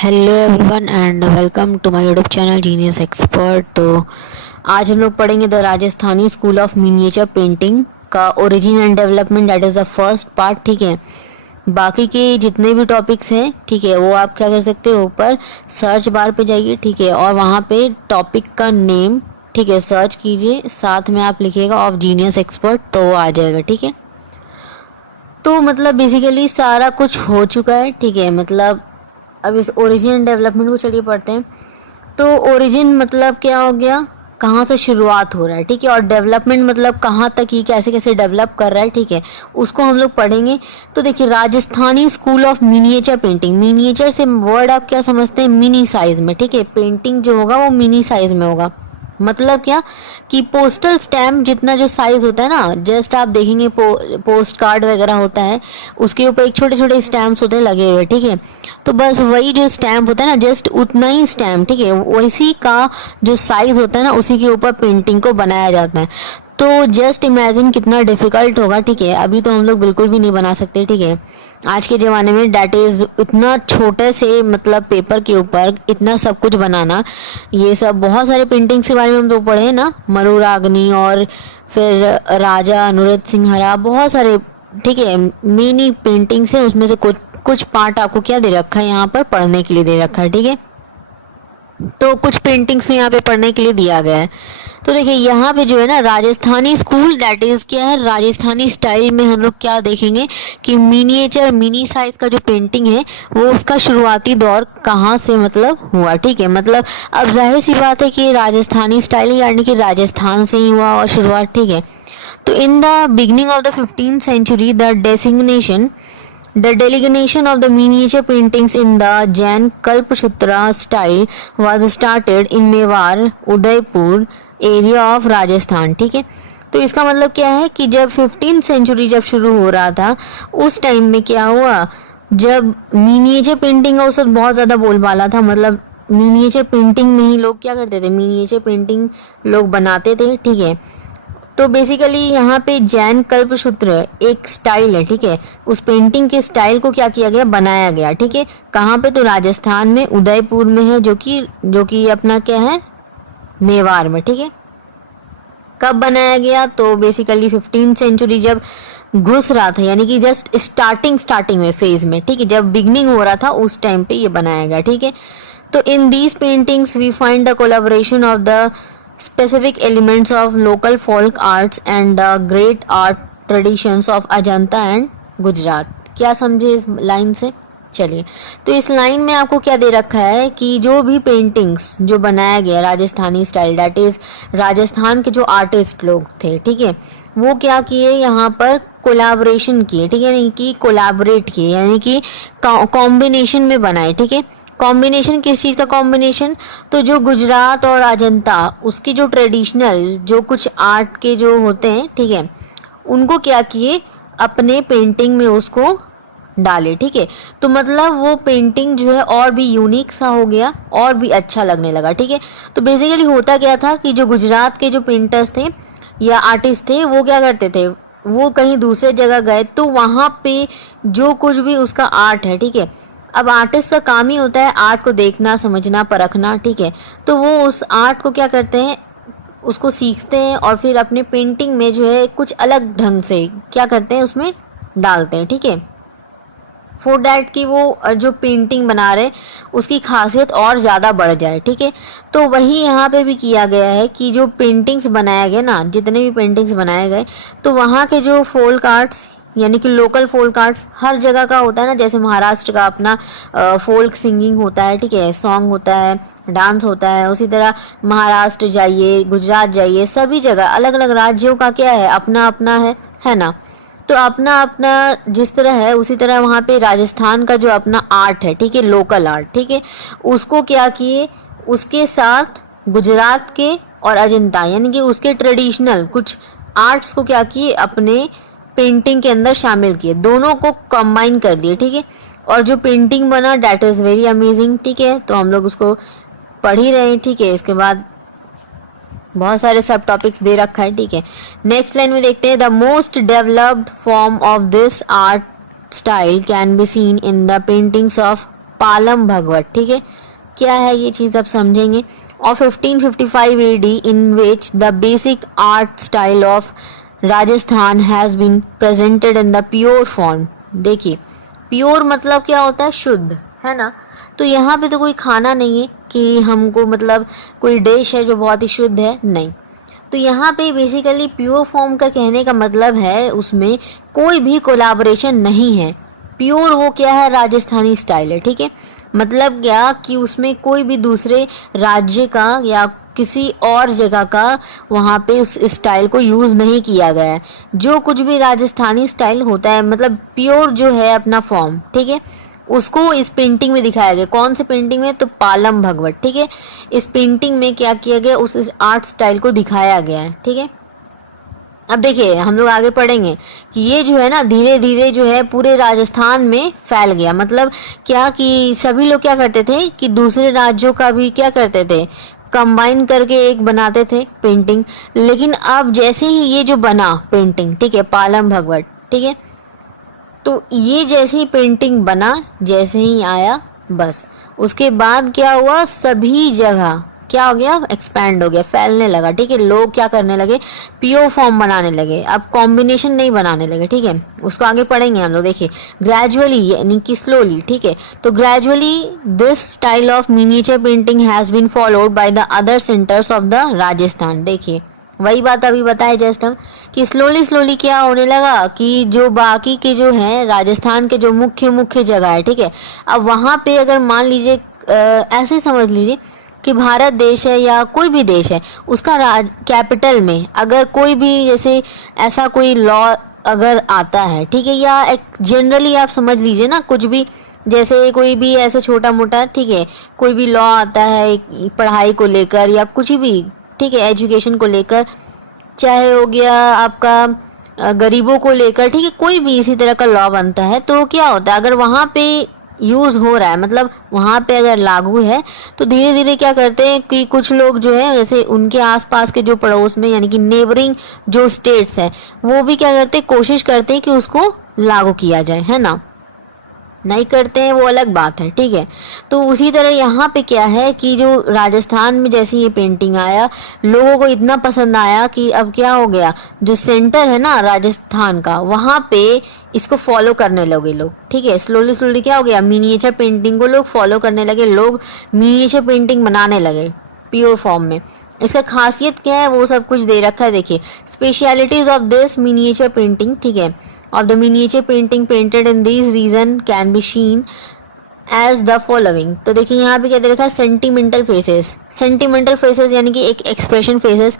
Hello everyone and welcome to my YouTube channel genius expert. तो आज हम लोग पढ़ेंगे the Rajasthani school of miniature painting का origin and development, that is the first part. ठीक है, बाकी के जितने भी टॉपिक्स हैं, ठीक है, वो आप क्या कर सकते हो, ऊपर सर्च बार पे जाइए, ठीक है, और वहाँ पे टॉपिक का नेम, ठीक है, सर्च कीजिए, साथ में आप लिखिएगा ऑफ जीनियस एक्सपर्ट, तो वो आ जाएगा। ठीक है, तो मतलब बेसिकली सारा कुछ हो चुका है। ठीक है, मतलब अब इस ओरिजिन डेवलपमेंट को चलिए पढ़ते हैं। तो ओरिजिन मतलब क्या हो गया, कहाँ से शुरुआत हो रहा है, ठीक है, और डेवलपमेंट मतलब कहाँ तक ये कैसे कैसे डेवलप कर रहा है, ठीक है, उसको हम लोग पढ़ेंगे। तो देखिए, Rajasthani school of miniature painting, miniature से वर्ड आप क्या समझते हैं, मिनी साइज में। ठीक है, पेंटिंग जो होगा वो मिनी साइज में होगा। मतलब क्या कि पोस्टल स्टैम्प जितना जो साइज होता है ना, जस्ट आप देखेंगे पोस्ट कार्ड वगैरह होता है, उसके ऊपर एक छोटे छोटे स्टैम्प्स होते हैं लगे हुए। ठीक है, तो बस वही जो स्टैम्प होता है ना, जस्ट उतना ही स्टैम्प, ठीक है, वैसी का जो साइज होता है ना, उसी के ऊपर पेंटिंग को बनाया जाता है। तो जस्ट इमेजिन कितना डिफिकल्ट होगा। ठीक है, अभी तो हम लोग बिल्कुल भी नहीं बना सकते। ठीक है, आज के ज़माने में डैट इज़ इतना छोटे से मतलब पेपर के ऊपर इतना सब कुछ बनाना, ये सब बहुत सारे पेंटिंग्स के बारे में हम तो पढ़े हैं ना, मरुरागनी और फिर राजा अनुरुद्ध सिंहरा, बहुत सारे, ठीक है, मिनी पेंटिंग्स है, उसमें से कुछ कुछ पार्ट आपको क्या दे रखा है, यहाँ पर पढ़ने के लिए दे रखा है। ठीक है, तो कुछ पेंटिंग्स यहाँ पे पढ़ने के लिए दिया गया है। तो देखिए, यहाँ पे जो है ना, राजस्थानी स्कूल दैट इज क्या है, राजस्थानी स्टाइल में हम लोग क्या देखेंगे कि मिनिएचर मिनी साइज का जो पेंटिंग है वो उसका शुरुआती दौर कहाँ से मतलब हुआ। ठीक है, मतलब अब जाहिर सी बात है कि राजस्थानी स्टाइल यानी कि राजस्थान से ही हुआ और शुरुआत। ठीक है, तो इन the beginning of the 15th century the delineation of the miniature paintings in the Jain Kalpasutra style was started in Mewar, Udaipur area of Rajasthan. ठीक है, तो इसका मतलब क्या है कि जब 15th सेंचुरी जब शुरू हो रहा था, उस टाइम में क्या हुआ, जब मिनिएचर पेंटिंग का उस वक्त बहुत ज़्यादा बोलबाला था। मतलब मिनिएचर पेंटिंग में ही लोग क्या करते थे, मिनिएचर पेंटिंग लोग बनाते थे। ठीक है, तो बेसिकली यहाँ पे जैन कल्पसूत्र एक स्टाइल है। ठीक है, उस पेंटिंग के स्टाइल को क्या किया गया, बनाया गया। ठीक है, कहाँ पे, तो राजस्थान में उदयपुर में है, जो कि अपना क्या है, मेवाड़ में। ठीक है, कब बनाया गया, तो बेसिकली 15th सेंचुरी जब घुस रहा था, यानी कि जस्ट स्टार्टिंग में फेज में, ठीक है, जब बिगनिंग हो रहा था उस टाइम पे ये बनाया गया। ठीक है, तो in these paintings we find the collaboration of the specific elements of local folk arts and the great art traditions of Ajanta and Gujarat. क्या समझे इस लाइन से, चलिए। तो इस लाइन में आपको क्या दे रखा है कि जो भी पेंटिंग्स जो बनाया गया Rajasthani style, that is Rajasthan के जो आर्टिस्ट लोग थे, ठीक है, वो क्या किए, यहाँ पर कोलैबोरेशन किए। ठीक है, नहीं कि कोलैबोरेट किए, यानी कि कॉम्बिनेशन में बनाए। ठीक है, कॉम्बिनेशन किस चीज़ का कॉम्बिनेशन, तो जो गुजरात और अजंता उसकी जो ट्रेडिशनल जो कुछ आर्ट के जो होते हैं, ठीक है, उनको क्या किए, अपने पेंटिंग में उसको डाले। ठीक है, तो मतलब वो पेंटिंग जो है और भी यूनिक सा हो गया और भी अच्छा लगने लगा। ठीक है, तो बेसिकली होता क्या था कि जो गुजरात के जो पेंटर्स थे या आर्टिस्ट थे, वो क्या करते थे, वो कहीं दूसरे जगह गए तो वहाँ पे जो कुछ भी उसका आर्ट है, ठीक है, अब आर्टिस्ट का काम ही होता है आर्ट को देखना, समझना, परखना। ठीक है, तो वो उस आर्ट को क्या करते हैं, उसको सीखते हैं और फिर अपने पेंटिंग में जो है कुछ अलग ढंग से क्या करते हैं, उसमें डालते हैं। ठीक है, फॉर डैट कि वो जो पेंटिंग बना रहे उसकी खासियत और ज़्यादा बढ़ जाए। ठीक है, तो वही यहाँ पे भी किया गया है कि जो पेंटिंग्स बनाए गए ना, जितने भी पेंटिंग्स बनाए गए, तो वहाँ के जो फोल्क आर्ट्स यानी कि लोकल फोल्क आर्ट्स हर जगह का होता है ना, जैसे महाराष्ट्र का अपना फोल्क सिंगिंग होता है, ठीक है, सॉन्ग होता है, डांस होता है, उसी तरह महाराष्ट्र जाइए, गुजरात जाइए, सभी जगह अलग अलग राज्यों का क्या है, अपना अपना है ना। तो अपना अपना जिस तरह है, उसी तरह वहाँ पे राजस्थान का जो अपना आर्ट है, ठीक है, लोकल आर्ट, ठीक है, उसको क्या किए, उसके साथ गुजरात के और अजंता यानी कि उसके ट्रेडिशनल कुछ आर्ट्स को क्या किए, अपने पेंटिंग के अंदर शामिल किए, दोनों को कंबाइन कर दिए। ठीक है, और जो पेंटिंग बना डैट इज़ वेरी अमेजिंग। ठीक है, तो हम लोग उसको पढ़ ही रहे हैं। ठीक है, इसके बाद बहुत सारे सब टॉपिक्स दे रखा है। ठीक है, नेक्स्ट लाइन में देखते हैं, the most developed form of this art style can be seen in the paintings of Palam Bhagavata, ठीक है। क्या है ये चीज़ आप समझेंगे। और 1555 AD in which the basic art style of Rajasthan has been presented in the pure form. देखिए प्योर मतलब क्या होता है, शुद्ध, है ना। तो यहाँ पे तो कोई खाना नहीं है कि हमको मतलब कोई डिश है जो बहुत ही शुद्ध है, नहीं। तो यहाँ पे बेसिकली प्योर फॉर्म का कहने का मतलब है उसमें कोई भी कोलैबोरेशन नहीं है। प्योर वो क्या है, राजस्थानी स्टाइल है, ठीक है। मतलब क्या कि उसमें कोई भी दूसरे राज्य का या किसी और जगह का वहाँ पे उस स्टाइल को यूज़ नहीं किया गया है। जो कुछ भी राजस्थानी स्टाइल होता है मतलब प्योर जो है अपना फॉर्म, ठीक है, उसको इस पेंटिंग में दिखाया गया। कौन से पेंटिंग में, तो पालम भगवत, ठीक है। इस पेंटिंग में क्या किया गया, उस आर्ट स्टाइल को दिखाया गया है, ठीक है। अब देखिए हम लोग आगे पढ़ेंगे कि ये जो है ना धीरे धीरे जो है पूरे राजस्थान में फैल गया। मतलब क्या कि सभी लोग क्या करते थे कि दूसरे राज्यों का भी क्या करते थे, कंबाइन करके एक बनाते थे पेंटिंग। लेकिन अब जैसे ही ये जो बना पेंटिंग, ठीक है, पालम भगवत, ठीक है, तो ये जैसे ही पेंटिंग बना, जैसे ही आया, बस उसके बाद क्या हुआ, सभी जगह क्या हो गया, एक्सपैंड हो गया, फैलने लगा, ठीक है। लोग क्या करने लगे, प्योर फॉर्म बनाने लगे, अब कॉम्बिनेशन नहीं बनाने लगे, ठीक है। उसको आगे पढ़ेंगे हम लोग। देखिए ग्रेजुअली यानी कि स्लोली, ठीक है। तो gradually this style of miniature painting has been followed by the other centres of the Rajasthan. देखिए वही बात अभी बताए जस्ट हम कि स्लोली स्लोली क्या होने लगा कि जो बाकी के जो हैं राजस्थान के जो मुख्य मुख्य जगह है, ठीक है, अब वहाँ पे अगर मान लीजिए ऐसे समझ लीजिए कि भारत देश है या कोई भी देश है, उसका कैपिटल में अगर कोई भी जैसे ऐसा कोई लॉ अगर आता है, ठीक है, या एक जनरली आप समझ लीजिए ना कुछ भी, जैसे कोई भी ऐसे छोटा मोटा, ठीक है, कोई भी लॉ आता है पढ़ाई को लेकर या कुछ भी, ठीक है, एजुकेशन को लेकर, चाहे हो गया आपका गरीबों को लेकर, ठीक है, कोई भी इसी तरह का लॉ बनता है, तो क्या होता है अगर वहाँ पे यूज़ हो रहा है, मतलब वहाँ पे अगर लागू है, तो धीरे धीरे क्या करते हैं कि कुछ लोग जो है जैसे उनके आसपास के जो पड़ोस में यानी कि नेबरिंग जो स्टेट्स हैं, वो भी क्या करते हैं, कोशिश करते हैं कि उसको लागू किया जाए, है ना। नहीं करते हैं वो अलग बात है, ठीक है। तो उसी तरह यहाँ पे क्या है कि जो राजस्थान में जैसे ये पेंटिंग आया, लोगों को इतना पसंद आया कि अब क्या हो गया, जो सेंटर है ना राजस्थान का, वहाँ पे इसको फॉलो करने लगे लोग, ठीक है। स्लोली स्लोली क्या हो गया, मिनिएचर पेंटिंग को लोग फॉलो करने लगे, लोग मिनिएचर पेंटिंग बनाने लगे प्योर फॉर्म में। इसका खासियत क्या है वो सब कुछ दे रखा है। देखिए specialities of this miniature painting, ठीक है, of the miniature painting painted in these region can be seen as the following। तो देखिए यहाँ पे क्या दे रखा है, सेंटिमेंटल फेसेस। सेंटिमेंटल फेसेस यानी कि एक एक्सप्रेशन फेसेस,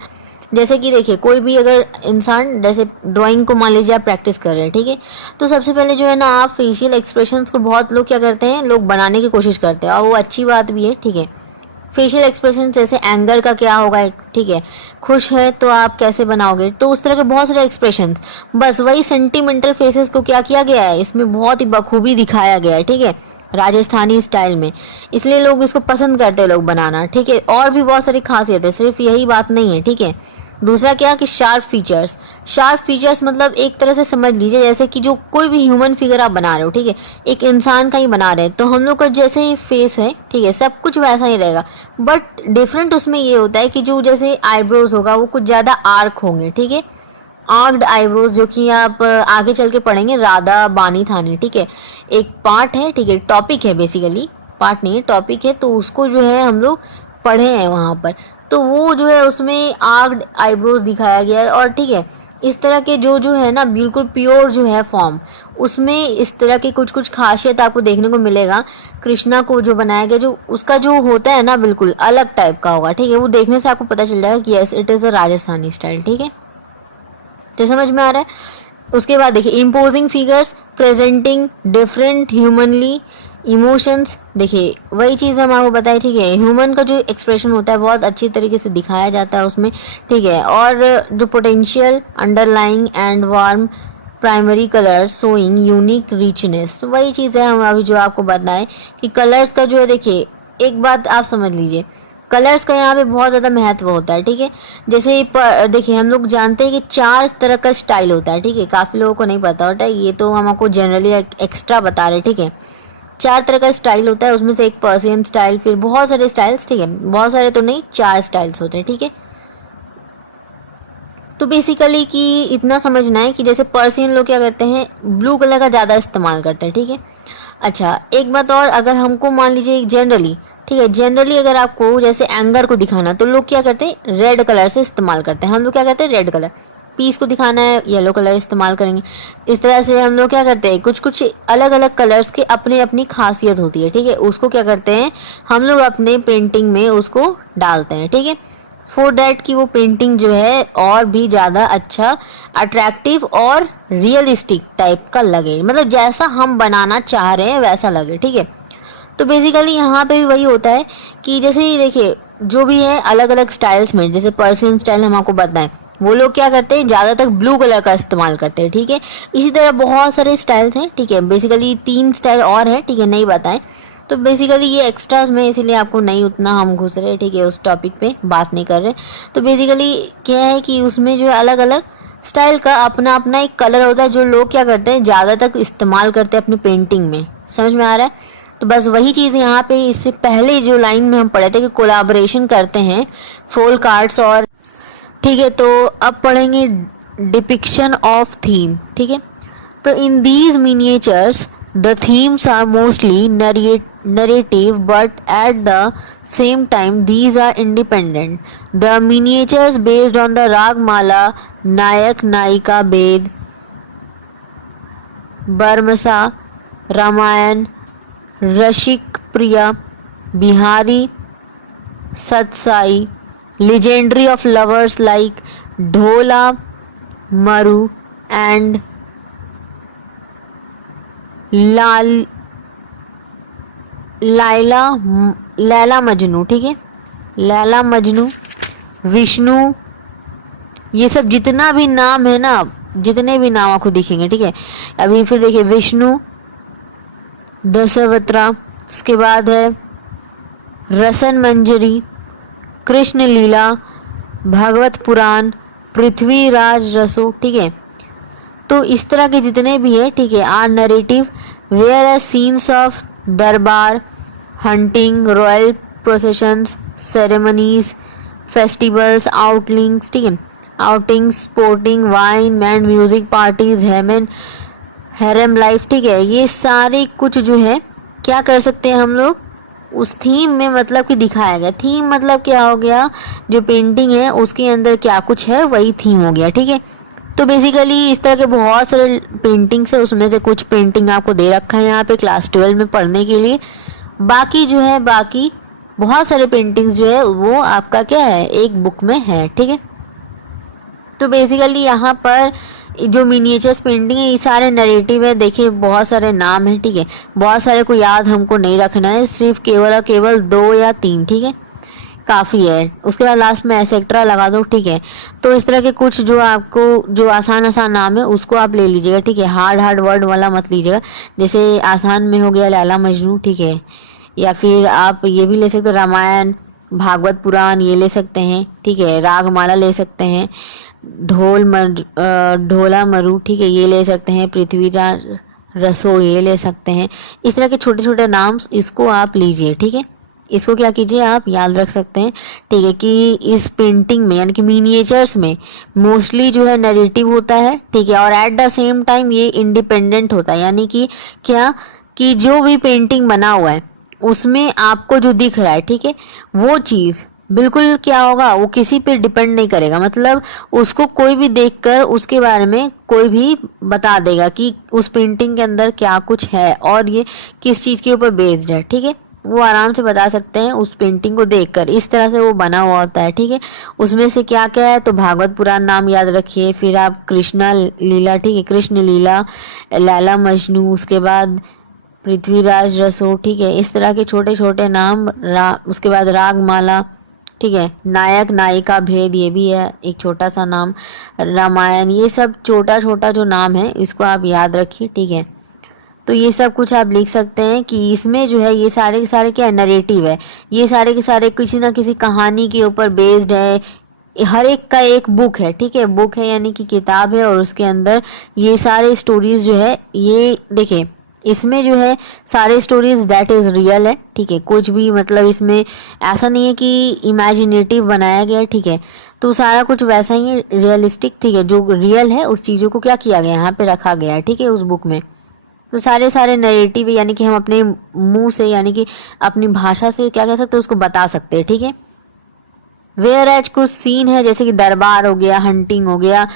जैसे कि देखिए कोई भी अगर इंसान जैसे ड्राइंग को मान लीजिए आप प्रैक्टिस कर रहे हैं, ठीक है, तो सबसे पहले जो है ना आप फेशियल एक्सप्रेशंस को बहुत लोग क्या करते हैं, लोग बनाने की कोशिश करते हैं, और वो अच्छी बात भी है, ठीक है। फेशियल एक्सप्रेशन जैसे एंगर का क्या होगा, ठीक है, खुश है तो आप कैसे बनाओगे, तो उस तरह के बहुत सारे एक्सप्रेशंस, बस वही सेंटिमेंटल फेसेस को क्या किया गया है, इसमें बहुत ही बखूबी दिखाया गया है, ठीक है, राजस्थानी स्टाइल में। इसलिए लोग इसको पसंद करते हैं लोग बनाना, ठीक है। और भी बहुत सारी खासियत है, सिर्फ यही बात नहीं है, ठीक है। दूसरा क्या कि शार्प फीचर्स। शार्प फीचर्स मतलब एक तरह से समझ लीजिए जैसे कि जो कोई भी ह्यूमन फिगर आप बना रहे हो, ठीक है, एक इंसान का ही बना रहे हैं, तो हम लोग का जैसे फेस है, ठीक है, सब कुछ वैसा ही रहेगा, बट डिफरेंट उसमें ये होता है कि जो जैसे आईब्रोज होगा वो कुछ ज़्यादा आर्क होंगे, ठीक है, आर्क्ड आईब्रोज, जो कि आप आगे चल के पढ़ेंगे राधा बानी थानी, ठीक है, एक पार्ट है, ठीक है, टॉपिक है, बेसिकली पार्ट नहीं है, टॉपिक है, तो उसको जो है हम लोग पढ़े हैं वहाँ पर, तो वो जो है उसमें आर्क्ड आईब्रोज दिखाया गया है। और ठीक है इस तरह के जो है ना बिल्कुल प्योर जो है फॉर्म, उसमें इस तरह की कुछ कुछ खासियत आपको देखने को मिलेगा। कृष्णा को जो बनाया गया जो उसका जो होता है ना बिल्कुल अलग टाइप का होगा, ठीक है, वो देखने से आपको पता चल जाएगा कि yes it is a Rajasthani style, ठीक है, तो समझ में आ रहा है। उसके बाद देखिए imposing figures presenting different humanly emotions. देखिए वही चीज़ हम आपको बताए, ठीक है, ह्यूमन का जो एक्सप्रेशन होता है बहुत अच्छी तरीके से दिखाया जाता है उसमें, ठीक है, और जो potential underlying and warm primary colour showing unique richness. तो वही चीज़ है हम अभी जो आपको बताएं कि कलर्स का जो है, देखिए एक बात आप समझ लीजिए, कलर्स का यहाँ पे बहुत ज़्यादा महत्व होता है, ठीक है। जैसे देखिए हम लोग जानते हैं कि 4 तरह का स्टाइल होता है, ठीक है, काफ़ी लोगों को नहीं पता होता है, ये तो हम आपको जनरली एक्स्ट्रा बता रहे, ठीक है। 4 तरह का स्टाइल होता है, उसमें से एक पर्सियन स्टाइल, फिर बहुत सारे स्टाइल्स, ठीक है, बहुत सारे तो नहीं, 4 स्टाइल्स होते हैं, ठीक है। तो बेसिकली कि इतना समझना है कि जैसे पर्सियन लोग क्या करते हैं, ब्लू कलर का ज़्यादा इस्तेमाल करते हैं, ठीक है। अच्छा, एक बात और, अगर हमको मान लीजिए जनरली, ठीक है, जनरली अगर आपको जैसे एंगर को दिखाना तो लोग क्या करते हैं, रेड कलर से इस्तेमाल करते हैं। हम लोग क्या करते हैं, रेड कलर। पीस को दिखाना है, येलो कलर इस्तेमाल करेंगे। इस तरह से हम लोग क्या करते हैं, कुछ कुछ अलग अलग कलर्स के अपने अपनी खासियत होती है, ठीक है। उसको क्या करते हैं, हम लोग अपने पेंटिंग में उसको डालते हैं, ठीक है, फॉर दैट कि वो पेंटिंग जो है और भी ज़्यादा अच्छा, अट्रैक्टिव और रियलिस्टिक टाइप का लगे, मतलब जैसा हम बनाना चाह रहे हैं वैसा लगे, ठीक है। तो बेसिकली यहाँ पे भी वही होता है कि जैसे ये देखिए, जो भी है अलग अलग स्टाइल्स में, जैसे पर्सियन स्टाइल हम आपको बताएं, वो लोग क्या करते हैं, ज़्यादातर ब्लू कलर का इस्तेमाल करते हैं, ठीक है। इसी तरह बहुत सारे स्टाइल्स हैं, ठीक है, बेसिकली 3 स्टाइल और हैं, ठीक है, नहीं बताएं। तो बेसिकली ये एक्स्ट्राज में, इसीलिए आपको नहीं उतना हम घुस रहे, ठीक है, उस टॉपिक पे बात नहीं कर रहे। तो बेसिकली क्या है कि उसमें जो है अलग अलग स्टाइल का अपना अपना एक कलर होता है, जो लोग क्या करते हैं, ज़्यादातर इस्तेमाल करते हैं अपनी पेंटिंग में। समझ में आ रहा है? तो बस वही चीज़ यहाँ पे, इससे पहले जो लाइन में हम पढ़े थे कि कोलाबोरेशन करते हैं फोल कार्ड्स और, ठीक है। तो अब पढ़ेंगे डिपिक्शन ऑफ थीम, ठीक है। तो in these miniatures the themes are mostly narrative, but at the same time these are independent. The miniatures based on the Ragmala, Nayak Nayika Bhed, Barmasa, Ramayan, Rashik Priya, Bihari, Satsai, legendary of lovers like Dhola, Maru and Laila Majnu, ठीक है, लैला मजनू, विष्णु, ये सब जितना भी नाम है ना, जितने भी नाम आपको दिखेंगे, ठीक है। अभी फिर देखिए, विष्णु, दशवत्रा, उसके बाद है रसन मंजरी, कृष्ण लीला, भागवत पुराण, पृथ्वीराज रसो, ठीक है। तो इस तरह के जितने भी है, ठीक है, are narrative whereas scenes of durbar, hunting, royal processions, ceremonies, festivals, outings, ठीक है, outings, sporting, wine and music parties, harem life, ठीक है। ये सारे कुछ जो है क्या कर सकते हैं हम लोग उस थीम में, मतलब कि दिखाया गया। थीम मतलब क्या हो गया, जो पेंटिंग है उसके अंदर क्या कुछ है वही थीम हो गया, ठीक है। तो बेसिकली इस तरह के बहुत सारे पेंटिंग्स है, उसमें से कुछ पेंटिंग आपको दे रखा है यहाँ पे क्लास 12 में पढ़ने के लिए। बाकी जो है, बाकी बहुत सारे पेंटिंग्स जो है वो आपका क्या है, एक बुक में है, ठीक है। तो बेसिकली यहाँ पर जो मिनिएचर्स पेंटिंग है ये सारे नरेटिव है। देखिए बहुत सारे नाम है, ठीक है, बहुत सारे को याद हमको नहीं रखना है, सिर्फ केवल और केवल 2 या 3, ठीक है, काफ़ी है। उसके बाद लास्ट में एसेट्रा लगा दो, ठीक है। तो इस तरह के कुछ जो आपको जो आसान आसान नाम है उसको आप ले लीजिएगा, ठीक है, हार्ड हार्ड वर्ड वाला मत लीजिएगा। जैसे आसान में हो गया लैला मजनू, ठीक है, या फिर आप ये भी ले सकते हैं रामायण, भागवत पुराण, ये ले सकते हैं, ठीक है, रागमाला ले सकते हैं, ढोला मरु, ठीक है, ये ले सकते हैं, पृथ्वीराज रसो ये ले सकते हैं। इस तरह के छोटे छोटे नाम इसको आप लीजिए, ठीक है, इसको क्या कीजिए आप याद रख सकते हैं, ठीक है। कि इस पेंटिंग में यानी कि मिनिएचर्स में मोस्टली जो है नरेटिव होता है, ठीक है, और एट द सेम टाइम ये इंडिपेंडेंट होता है, यानी कि क्या कि जो भी पेंटिंग बना हुआ है उसमें आपको जो दिख रहा है, ठीक है, वो चीज़ बिल्कुल क्या होगा, वो किसी पे डिपेंड नहीं करेगा, मतलब उसको कोई भी देखकर उसके बारे में कोई भी बता देगा कि उस पेंटिंग के अंदर क्या कुछ है और ये किस चीज़ के ऊपर बेस्ड है, ठीक है, वो आराम से बता सकते हैं उस पेंटिंग को देखकर। इस तरह से वो बना हुआ होता है, ठीक है। उसमें से क्या क्या है, तो भागवत पुराण नाम याद रखिए, फिर आप कृष्णा लीला, ठीक है, कृष्ण लीला, लैला मजनू, उसके बाद पृथ्वीराज रसो, ठीक है, इस तरह के छोटे छोटे नाम, उसके बाद रागमाला, ठीक है, नायक नायिका भेद, ये भी है एक छोटा सा नाम, रामायण, ये सब छोटा छोटा जो नाम है इसको आप याद रखिए, ठीक है। तो ये सब कुछ आप लिख सकते हैं कि इसमें जो है ये सारे के सारे क्या है, नरेटिव है, ये सारे के सारे किसी ना किसी कहानी के ऊपर बेस्ड है। हर एक का एक बुक है, ठीक है, बुक है यानी कि किताब है, और उसके अंदर ये सारे स्टोरीज जो है, ये देखिए इसमें जो है सारे स्टोरीज दैट इज रियल है, ठीक है, कुछ भी मतलब इसमें ऐसा नहीं है कि इमेजिनेटिव बनाया गया है, ठीक है। तो सारा कुछ वैसा ही है, रियलिस्टिक, ठीक है, जो रियल है उस चीज़ों को क्या किया गया है यहाँ पे रखा गया है, ठीक है, उस बुक में। तो सारे सारे नरेटिव यानी कि हम अपने मुंह से यानी कि अपनी भाषा से क्या कह सकते हैं उसको बता सकते हैं, ठीक है। वेयर एज कुछ सीन है जैसे कि दरबार हो गया, हंटिंग हो गया,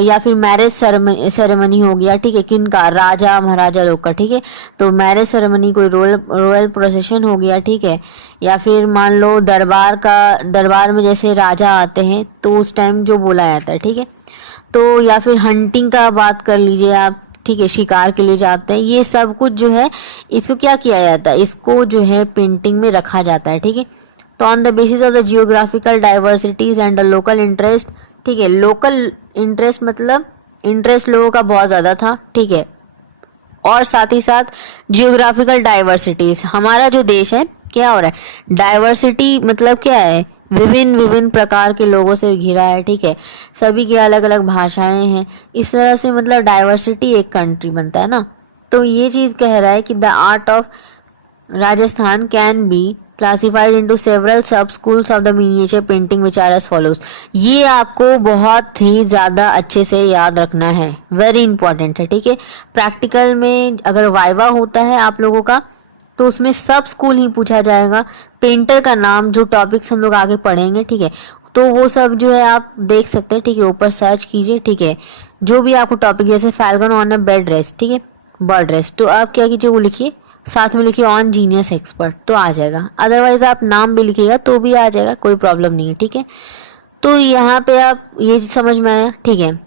या फिर मैरिज सेरेमनी हो गया, ठीक है, किन का, राजा महाराजा लोग का, ठीक है। तो मैरिज सेरेमनी कोई रॉयल प्रोसेशन हो गया, ठीक है। या फिर मान लो दरबार में जैसे राजा आते हैं तो उस टाइम जो बोला जाता है, ठीक है। तो या फिर हंटिंग का बात कर लीजिए आप, ठीक है, शिकार के लिए जाते हैं, ये सब कुछ जो है इसको क्या किया जाता है, इसको जो है पेंटिंग में रखा जाता है, ठीक है। तो on the basis of the geographical diversities and the local interest, ठीक है, लोकल इंटरेस्ट मतलब इंटरेस्ट लोगों का बहुत ज़्यादा था, ठीक है, और साथ ही साथ जियोग्राफिकल डाइवर्सिटीज, हमारा जो देश है क्या हो रहा है, डाइवर्सिटी मतलब क्या है, विभिन्न विभिन्न प्रकार के लोगों से घिरा है, ठीक है, सभी की अलग अलग भाषाएं हैं, इस तरह से मतलब डाइवर्सिटी एक कंट्री बनता है ना। तो ये चीज़ कह रहा है कि the art of Rajasthan can be classified into several sub schools of the miniature painting which are as follows. ये आपको बहुत ही ज़्यादा अच्छे से याद रखना है, वेरी इंपॉर्टेंट है, ठीक है। प्रैक्टिकल में अगर वाइवा होता है आप लोगों का तो उसमें सब स्कूल ही पूछा जाएगा, पेंटर का नाम, जो टॉपिक्स हम लोग आगे पढ़ेंगे, ठीक है, तो वो सब जो है आप देख सकते हैं, ठीक है, ऊपर सर्च कीजिए, ठीक है, जो भी आपको टॉपिक जैसे falcon on a bed rest, ठीक है, बर्ड रेस्ट, तो आप क्या कीजिए वो लिखिए, साथ में लिखिए ऑन जीनियस एक्सपर्ट, तो आ जाएगा, अदरवाइज आप नाम भी लिखिएगा तो भी आ जाएगा, कोई प्रॉब्लम नहीं है, ठीक है। तो यहाँ पे आप ये समझ में आया, ठीक है।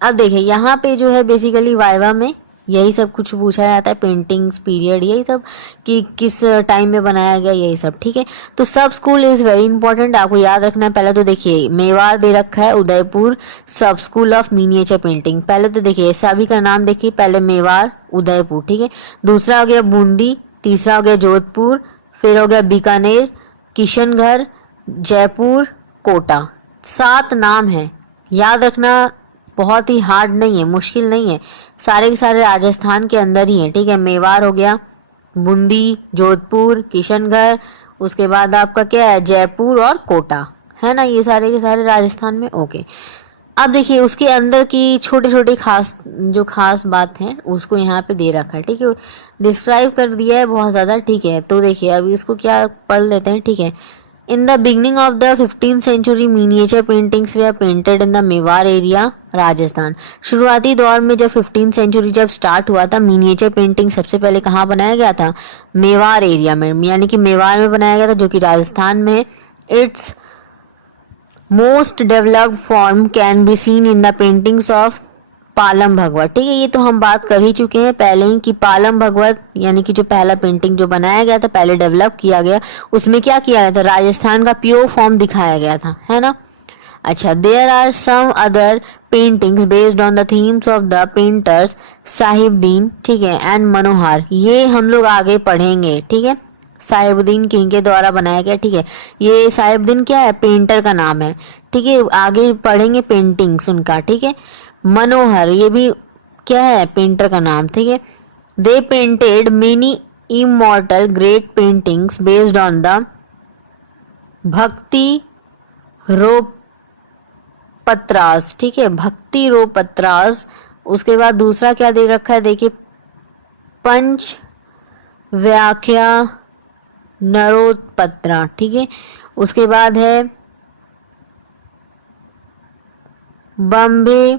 अब देखिए यहाँ पे जो है बेसिकली वाइवा में यही सब कुछ पूछा जाता है, पेंटिंग्स पीरियड यही सब कि किस टाइम में बनाया गया, यही सब, ठीक है। तो सब स्कूल इज़ वेरी इंपॉर्टेंट, आपको याद रखना है। पहले तो देखिए मेवाड़ दे रखा है, उदयपुर सब स्कूल ऑफ मिनिएचर पेंटिंग, पहले तो देखिए सभी का नाम देखिए, पहले मेवाड़ उदयपुर, ठीक है, दूसरा हो गया बूंदी, तीसरा हो गया जोधपुर, फिर हो गया बीकानेर, किशनगढ़, जयपुर, कोटा, 7 नाम है, याद रखना, बहुत ही हार्ड नहीं है, मुश्किल नहीं है, सारे के सारे राजस्थान के अंदर ही है, ठीक है। मेवाड़ हो गया, बूंदी, जोधपुर, किशनगढ़, उसके बाद आपका क्या है जयपुर और कोटा, है ना, ये सारे के सारे राजस्थान में, ओके। अब देखिए उसके अंदर की छोटे छोटे खास बात है उसको यहाँ पे दे रखा है, ठीक है, डिस्क्राइब कर दिया है बहुत ज़्यादा, ठीक है। तो देखिए अभी इसको क्या पढ़ लेते हैं, ठीक है। In the beginning of the 15th century, miniature paintings were painted in the Mewar area Rajasthan. शुरुआती दौर में जब 15th सेंचुरी जब स्टार्ट हुआ था, मिनिएचर पेंटिंग सबसे पहले कहाँ बनाया गया था, मेवाड़ एरिया में, यानी कि मेवाड़ में बनाया गया था जो कि राजस्थान में है। Its most developed form can be seen in the paintings of Palam Bhagavata, ठीक है, ये तो हम बात कर ही चुके हैं पहले ही कि पालम भगवत यानी कि जो पहला पेंटिंग जो बनाया गया था, पहले डेवलप किया गया, उसमें क्या किया गया था, राजस्थान का प्योर फॉर्म दिखाया गया था, है ना। अच्छा, there are some other paintings based on the themes of the painters Sahibdin, ठीक है, एंड मनोहर, ये हम लोग आगे पढ़ेंगे, ठीक है। साहिबुद्दीन किंग के द्वारा बनाया गया, ठीक है, ये साहिबुद्दीन क्या है, पेंटर का नाम है, ठीक है, आगे पढ़ेंगे पेंटिंग्स उनका, ठीक है। मनोहर ये भी क्या है, पेंटर का नाम, ठीक है। They painted many immortal great paintings based on the bhakti रोपत्रास, ठीक है, भक्ति रोपत्रास। उसके बाद दूसरा क्या दे रखा है, देखिए पंच व्याख्या नरोत्पत्रा, ठीक है। उसके बाद है बम्बे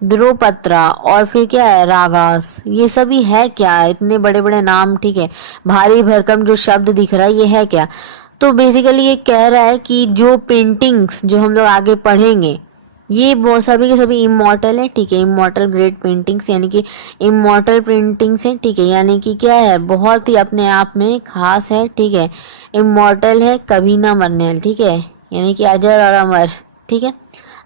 ध्रुवपत्रा, और फिर क्या है रागास, ये सभी है क्या, इतने बड़े बड़े नाम, ठीक है, भारी भरकम जो शब्द दिख रहा है ये है क्या। तो बेसिकली ये कह रहा है कि जो पेंटिंग्स जो हम लोग आगे पढ़ेंगे ये बहुत सभी के सभी इमॉर्टल है, ठीक है, इमॉर्टल ग्रेट पेंटिंग्स यानी कि इमॉर्टल पेंटिंग्स है, ठीक है, यानी कि क्या है, बहुत ही अपने आप में खास है, ठीक है, इमॉर्टल है, कभी ना मरने वाली, ठीक है, यानी कि अजर और अमर, ठीक है।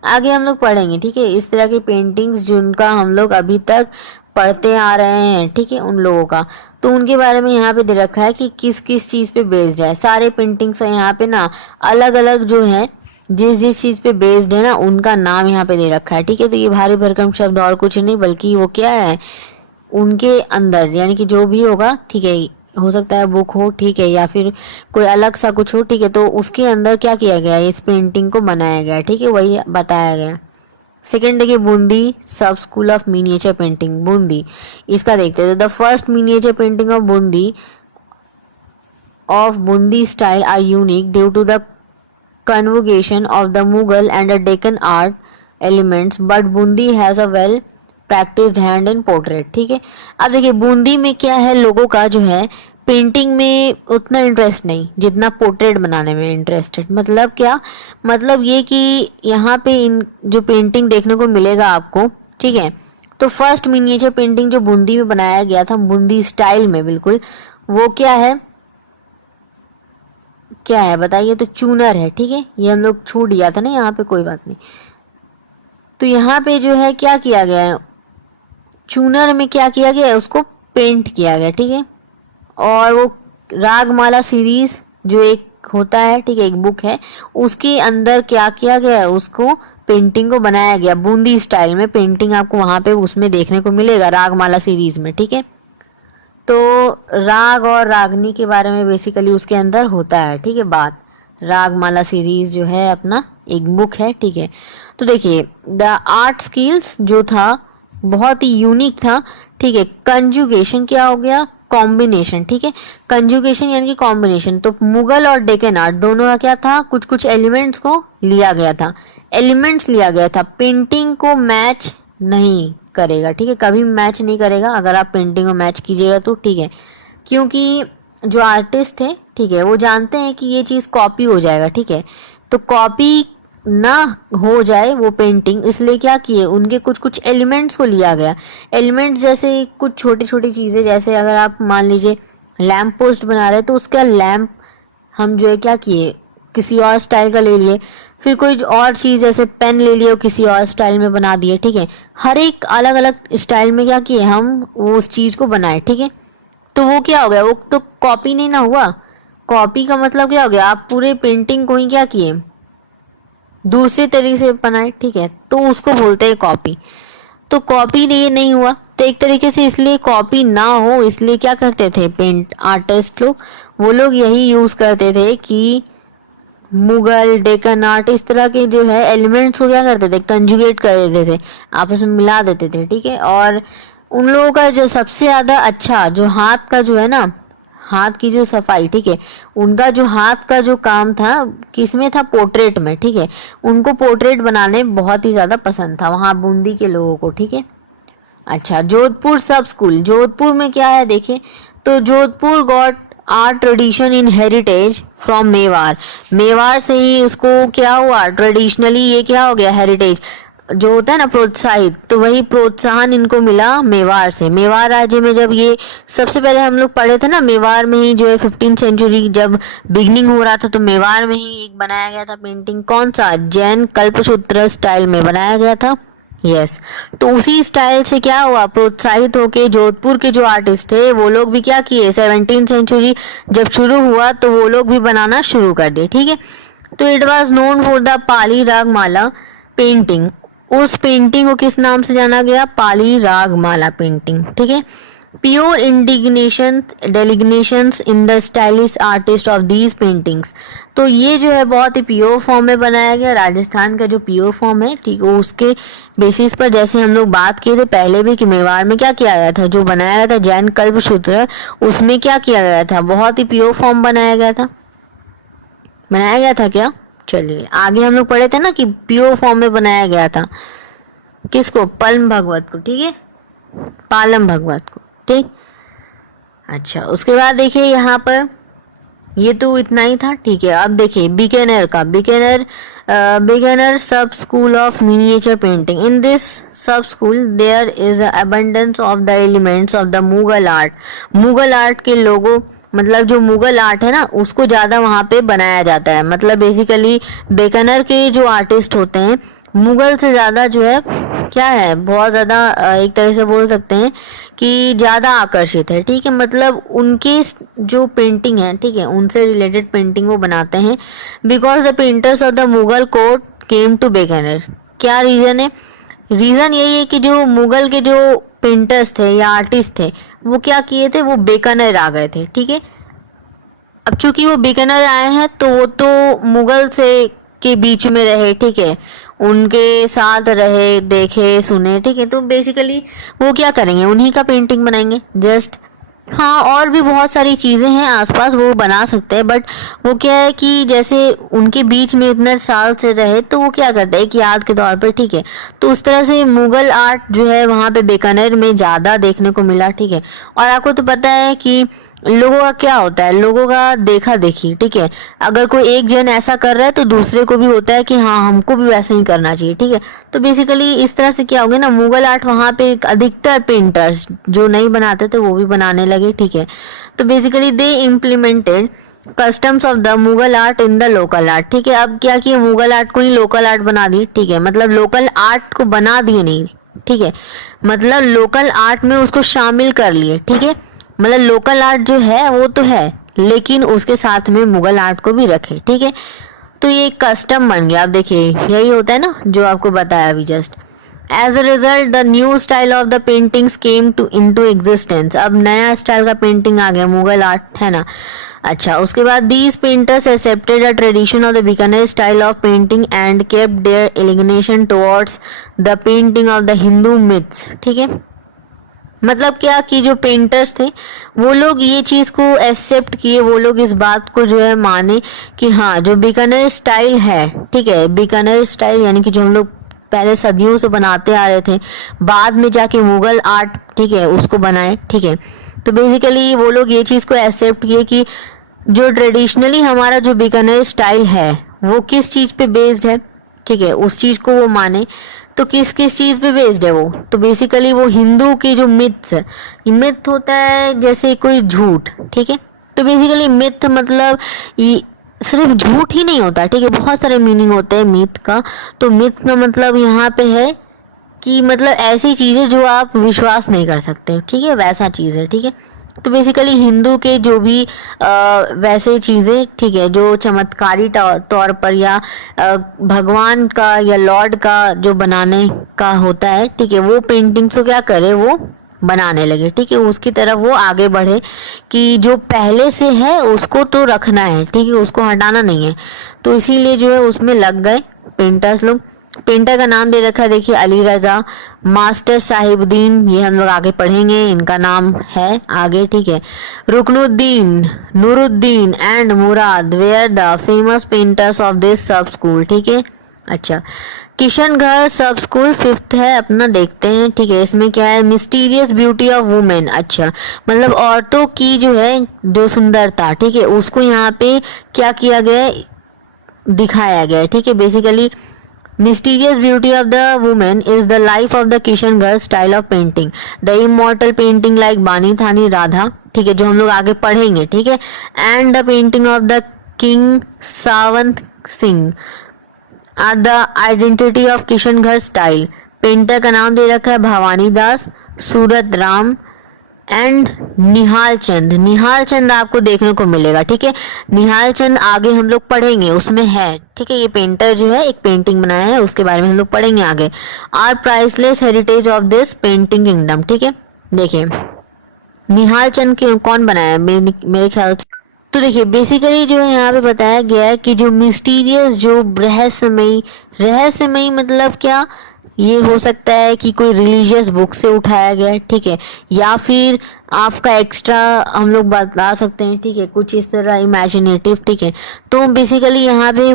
आगे हम लोग पढ़ेंगे, ठीक है, इस तरह की पेंटिंग्स जिनका हम लोग अभी तक पढ़ते आ रहे हैं, ठीक है, उन लोगों का, तो उनके बारे में यहाँ पे दे रखा है कि किस किस चीज़ पे बेस्ड है, सारे पेंटिंग्स यहाँ पे ना अलग अलग जो है जिस जिस चीज़ पे बेस्ड है ना उनका नाम यहाँ पे दे रखा है, ठीक है। तो ये भारी भरकम शब्द और कुछ नहीं बल्कि वो क्या है, उनके अंदर, यानी कि जो भी होगा, ठीक है, हो सकता है बुक हो, ठीक है, या फिर कोई अलग सा कुछ हो, ठीक है, तो उसके अंदर क्या किया गया है, इस पेंटिंग को बनाया गया है, ठीक है, वही बताया गया। सेकेंड देखिए, Bundi sub school of miniature painting, Bundi, इसका देखते हैं। The first miniature painting of Bundi style are unique due to the conjugation of the Mughal and the Deccan art elements, but Bundi has a well practised hand in portrait, ठीक है। अब देखिए, बूंदी में क्या है, लोगों का जो है पेंटिंग में उतना इंटरेस्ट नहीं जितना पोर्ट्रेट बनाने में इंटरेस्टेड। मतलब क्या, मतलब ये कि यहाँ पे इन जो पेंटिंग देखने को मिलेगा आपको, ठीक है, तो फर्स्ट मिनिएचर पेंटिंग जो बूंदी में बनाया गया था, बूंदी स्टाइल में बिल्कुल, वो क्या है, क्या है बताइए, तो चूनर है, ठीक है, ये हम लोग छूट गया था ना यहाँ पे, कोई बात नहीं। तो यहाँ पे जो है क्या किया गया है, चूनर में क्या किया गया है, उसको पेंट किया गया, ठीक है। और वो रागमाला सीरीज जो एक होता है, ठीक है, एक बुक है, उसके अंदर क्या किया गया है, उसको पेंटिंग को बनाया गया बूंदी स्टाइल में। पेंटिंग आपको वहां पे उसमें देखने को मिलेगा रागमाला सीरीज में, ठीक है। तो राग और रागनी के बारे में बेसिकली उसके अंदर होता है, ठीक है, बात। रागमाला सीरीज जो है अपना एक बुक है, ठीक है। तो देखिए, द आर्ट स्किल्स जो था बहुत ही यूनिक था, ठीक है। कंजुगेशन क्या हो गया, कॉम्बिनेशन, ठीक है, कंजुगेशन यानी कि कॉम्बिनेशन। तो मुगल और डेकन आर्ट दोनों का क्या था, कुछ कुछ एलिमेंट्स को लिया गया था, एलिमेंट्स लिया गया था, पेंटिंग को मैच नहीं करेगा, ठीक है, कभी मैच नहीं करेगा अगर आप पेंटिंग को मैच कीजिएगा तो, ठीक है, क्योंकि जो आर्टिस्ट है, ठीक है, वो जानते हैं कि ये चीज़ कॉपी हो जाएगा, ठीक है, तो कॉपी ना हो जाए वो पेंटिंग, इसलिए क्या किए, उनके कुछ कुछ एलिमेंट्स को लिया गया। एलिमेंट्स जैसे कुछ छोटी छोटी चीज़ें, जैसे अगर आप मान लीजिए लैम्प पोस्ट बना रहे हैं तो उसका लैम्प हम जो है क्या किए, किसी और स्टाइल का ले लिए। फिर कोई और चीज़ जैसे पेन ले लिए, किसी और स्टाइल में बना दिए, ठीक है। हर एक अलग अलग स्टाइल में क्या किए हम, वो उस चीज़ को बनाए, ठीक है। तो वो क्या हो गया, वो तो कॉपी नहीं ना हुआ। कॉपी का मतलब क्या हो गया, आप पूरे पेंटिंग को ही क्या किए, दूसरे तरीके से बनाए, ठीक है, तो उसको बोलते हैं कॉपी। तो कॉपी नहीं हुआ, तो एक तरीके से इसलिए कॉपी ना हो इसलिए क्या करते थे पेंट आर्टिस्ट लोग, वो लोग यही यूज करते थे कि मुगल डेक्कन आर्ट इस तरह के जो है एलिमेंट्स को क्या करते थे, कंजुगेट कर देते थे, आपस में मिला देते थे, ठीक है। और उन लोगों का जो सबसे ज्यादा अच्छा जो हाथ का जो है ना, हाथ की जो सफाई, ठीक है, उनका जो हाथ का जो काम था किसमें था, पोर्ट्रेट में, ठीक है। उनको पोर्ट्रेट बनाने बहुत ही ज्यादा पसंद था वहाँ बूंदी के लोगों को, ठीक है। अच्छा, जोधपुर सब स्कूल, जोधपुर में क्या है देखिए, तो Jodhpur got art tradition in heritage from Mewar, Mewar से ही उसको क्या हुआ, ट्रेडिशनली ये क्या हो गया, हेरिटेज जो होता है ना प्रोत्साहित, तो वही प्रोत्साहन इनको मिला मेवाड़ से। मेवाड़ राज्य में जब ये सबसे पहले हम लोग पढ़े थे ना, मेवाड़ में ही जो है 15th सेंचुरी जब बिगनिंग हो रहा था, तो मेवाड़ में ही एक बनाया गया था पेंटिंग, कौन सा, जैन कल्पसूत्र स्टाइल में बनाया गया था, यस। तो उसी स्टाइल से क्या हुआ, प्रोत्साहित होके जोधपुर के जो आर्टिस्ट थे वो लोग भी क्या किए, 17th सेंचुरी जब शुरू हुआ तो वो लोग भी बनाना शुरू कर दिए, ठीक है। तो it was known for the Pali Ragamala painting, उस पेंटिंग को किस नाम से जाना गया, पाली रागमाला पेंटिंग, ठीक है। Pure indignation delineations in the stylish artist of these paintings, तो ये जो है बहुत ही प्योर फॉर्म में बनाया गया, राजस्थान का जो प्योर फॉर्म है, ठीक है, उसके बेसिस पर जैसे हम लोग बात किए थे पहले भी कि मेवाड़ में क्या किया गया था, जो बनाया गया था जैन कल्पसूत्र, उसमें क्या किया गया था, बहुत ही प्योर फॉर्म बनाया गया था, बनाया गया था क्या, चलिए आगे हम लोग पढ़े थे ना कि प्योर फॉर्म में बनाया गया था, किसको, पलम भगवत को, ठीक है, पालम भगवत को, ठीक। अच्छा, उसके बाद देखिए यहाँ पर ये तो इतना ही था, ठीक है। अब देखिए बीकानेर का, Bikaner sub school of miniature painting, in this sub school there is abundance of the elements of the Mughal art, Mughal art के लोगों, मतलब जो मुगल आर्ट है ना उसको ज़्यादा वहाँ पे बनाया जाता है। मतलब बेसिकली बीकानेर के जो आर्टिस्ट होते हैं मुगल से ज़्यादा जो है क्या है, बहुत ज़्यादा एक तरह से बोल सकते हैं कि ज़्यादा आकर्षित है, ठीक है। मतलब उनकी जो पेंटिंग है, ठीक है, उनसे रिलेटेड पेंटिंग वो बनाते हैं, because the painters of the Mughal court came to Bikaner. क्या रीज़न है, रीज़न यही है कि जो मुगल के जो पेंटर्स थे या आर्टिस्ट थे वो क्या किए थे, वो बीकानेर आ गए थे। ठीक है, अब चूंकि वो बीकानेर आए हैं तो वो तो मुगल से के बीच में रहे। ठीक है, उनके साथ रहे, देखे सुने। ठीक है, तो बेसिकली वो क्या करेंगे, उन्हीं का पेंटिंग बनाएंगे जस्ट। हाँ, और भी बहुत सारी चीजें हैं आसपास वो बना सकते हैं, बट वो क्या है कि जैसे उनके बीच में इतने साल से रहे तो वो क्या करते हैं कि याद के तौर पे। ठीक है, तो उस तरह से मुगल आर्ट जो है वहाँ पे बीकानेर में ज्यादा देखने को मिला। ठीक है, और आपको तो पता है कि लोगों का क्या होता है, लोगों का देखा देखी। ठीक है, अगर कोई एक जन ऐसा कर रहा है तो दूसरे को भी होता है कि हाँ हमको भी वैसा ही करना चाहिए। ठीक है, तो बेसिकली इस तरह से क्या हो गया ना, मुगल आर्ट वहाँ पे अधिकतर पेंटर्स जो नहीं बनाते थे वो भी बनाने लगे। ठीक है, तो basically they implemented customs of the Mughal art in the local art. ठीक है, अब क्या किया, मुगल आर्ट को ही लोकल आर्ट बना दी। ठीक है, मतलब लोकल आर्ट को बना दिए नहीं। ठीक है, मतलब लोकल आर्ट में उसको शामिल कर लिए। ठीक है, मतलब लोकल आर्ट जो है वो तो है लेकिन उसके साथ में मुगल आर्ट को भी रखे। ठीक है, तो ये एक कस्टम बन गया। आप देखिए यही होता है ना जो आपको बताया अभी just. As a result the new style of the paintings came to into existence. अब नया स्टाइल का पेंटिंग आ गया, मुगल आर्ट है ना। अच्छा, उसके बाद these painters accepted a tradition of the Bikaner style of painting and kept their alienation towards the painting of the Hindu myths. ठीक है, मतलब क्या कि जो पेंटर्स थे वो लोग ये चीज को एक्सेप्ट किए, वो लोग इस बात को जो है माने कि हाँ जो बीकानेर स्टाइल है। ठीक है, बीकानेर स्टाइल यानी कि जो हम लोग पहले सदियों से बनाते आ रहे थे, बाद में जाके मुगल आर्ट ठीक है उसको बनाए। ठीक है, तो बेसिकली वो लोग ये चीज को एक्सेप्ट किए कि जो ट्रेडिशनली हमारा जो बीकानेर स्टाइल है वो किस चीज पे बेस्ड है। ठीक है, उस चीज को वो माने। तो किस किस चीज पे बेस्ड है वो, तो बेसिकली वो हिंदू की जो मिथ्स है, मिथ होता है जैसे कोई झूठ। ठीक है, तो बेसिकली मिथ मतलब ये सिर्फ झूठ ही नहीं होता। ठीक है, बहुत सारे मीनिंग होते हैं मिथ का। तो मिथ का मतलब यहाँ पे है कि मतलब ऐसी चीजें जो आप विश्वास नहीं कर सकते। ठीक है, वैसा चीज है। ठीक है, तो बेसिकली हिंदू के जो भी वैसे चीजें ठीक है जो चमत्कारी तौर पर या भगवान का या लॉर्ड का जो बनाने का होता है। ठीक है, वो पेंटिंग्स को क्या करे, वो बनाने लगे। ठीक है, उसकी तरफ वो आगे बढ़े कि जो पहले से है उसको तो रखना है। ठीक है, उसको हटाना नहीं है। तो इसीलिए जो है उसमें लग गए पेंटर्स लोग। पेंटर का नाम दे रखा है देखिए अली रजा, मास्टर साहिबुद्दीन, ये हम लोग आगे पढ़ेंगे इनका नाम है आगे। ठीक है, Rukanuddin, Nuruddin and Murad were the famous painters of this sub school. ठीक है, अच्छा किशनगढ़ सब स्कूल फिफ्थ है अपना, देखते हैं। ठीक है, इसमें क्या है, मिस्टीरियस ब्यूटी ऑफ वुमेन। अच्छा, मतलब औरतों की जो है जो सुंदरता ठीक है उसको यहाँ पे क्या किया गया है, दिखाया गया है। ठीक है, basically Mysterious beauty of the woman is the life of the Kishangarh style of painting. The immortal painting like Bani Thani Radha, ठीक है जो हम लोग आगे पढ़ेंगे। ठीक है, and the painting of the King Savant Singh are the identity of Kishangarh style. Painter का नाम दे रखा है भवानी दास, सूरत राम एंड निहाल चंद। निहाल चंद आपको देखने को मिलेगा। ठीक है, निहाल चंद आगे हम लोग पढ़ेंगे उसमें है। ठीक है, ये पेंटर जो है एक पेंटिंग बनाया है उसके बारे में हम लोग पढ़ेंगे आगे। Are priceless heritage of this painting kingdom. ठीक है, देखिए निहाल चंद के कौन बनाया है, मेरे ख्याल से तो देखिए बेसिकली जो है यहाँ पे बताया गया है कि जो मिस्टीरियस जो रहस्यमयी, रहस्यमयी मतलब क्या, ये हो सकता है कि कोई रिलीजियस बुक से उठाया गया है। ठीक है, या फिर आपका एक्स्ट्रा हम लोग बता सकते हैं। ठीक है, कुछ इस तरह इमेजिनेटिव। ठीक है, तो बेसिकली यहाँ पे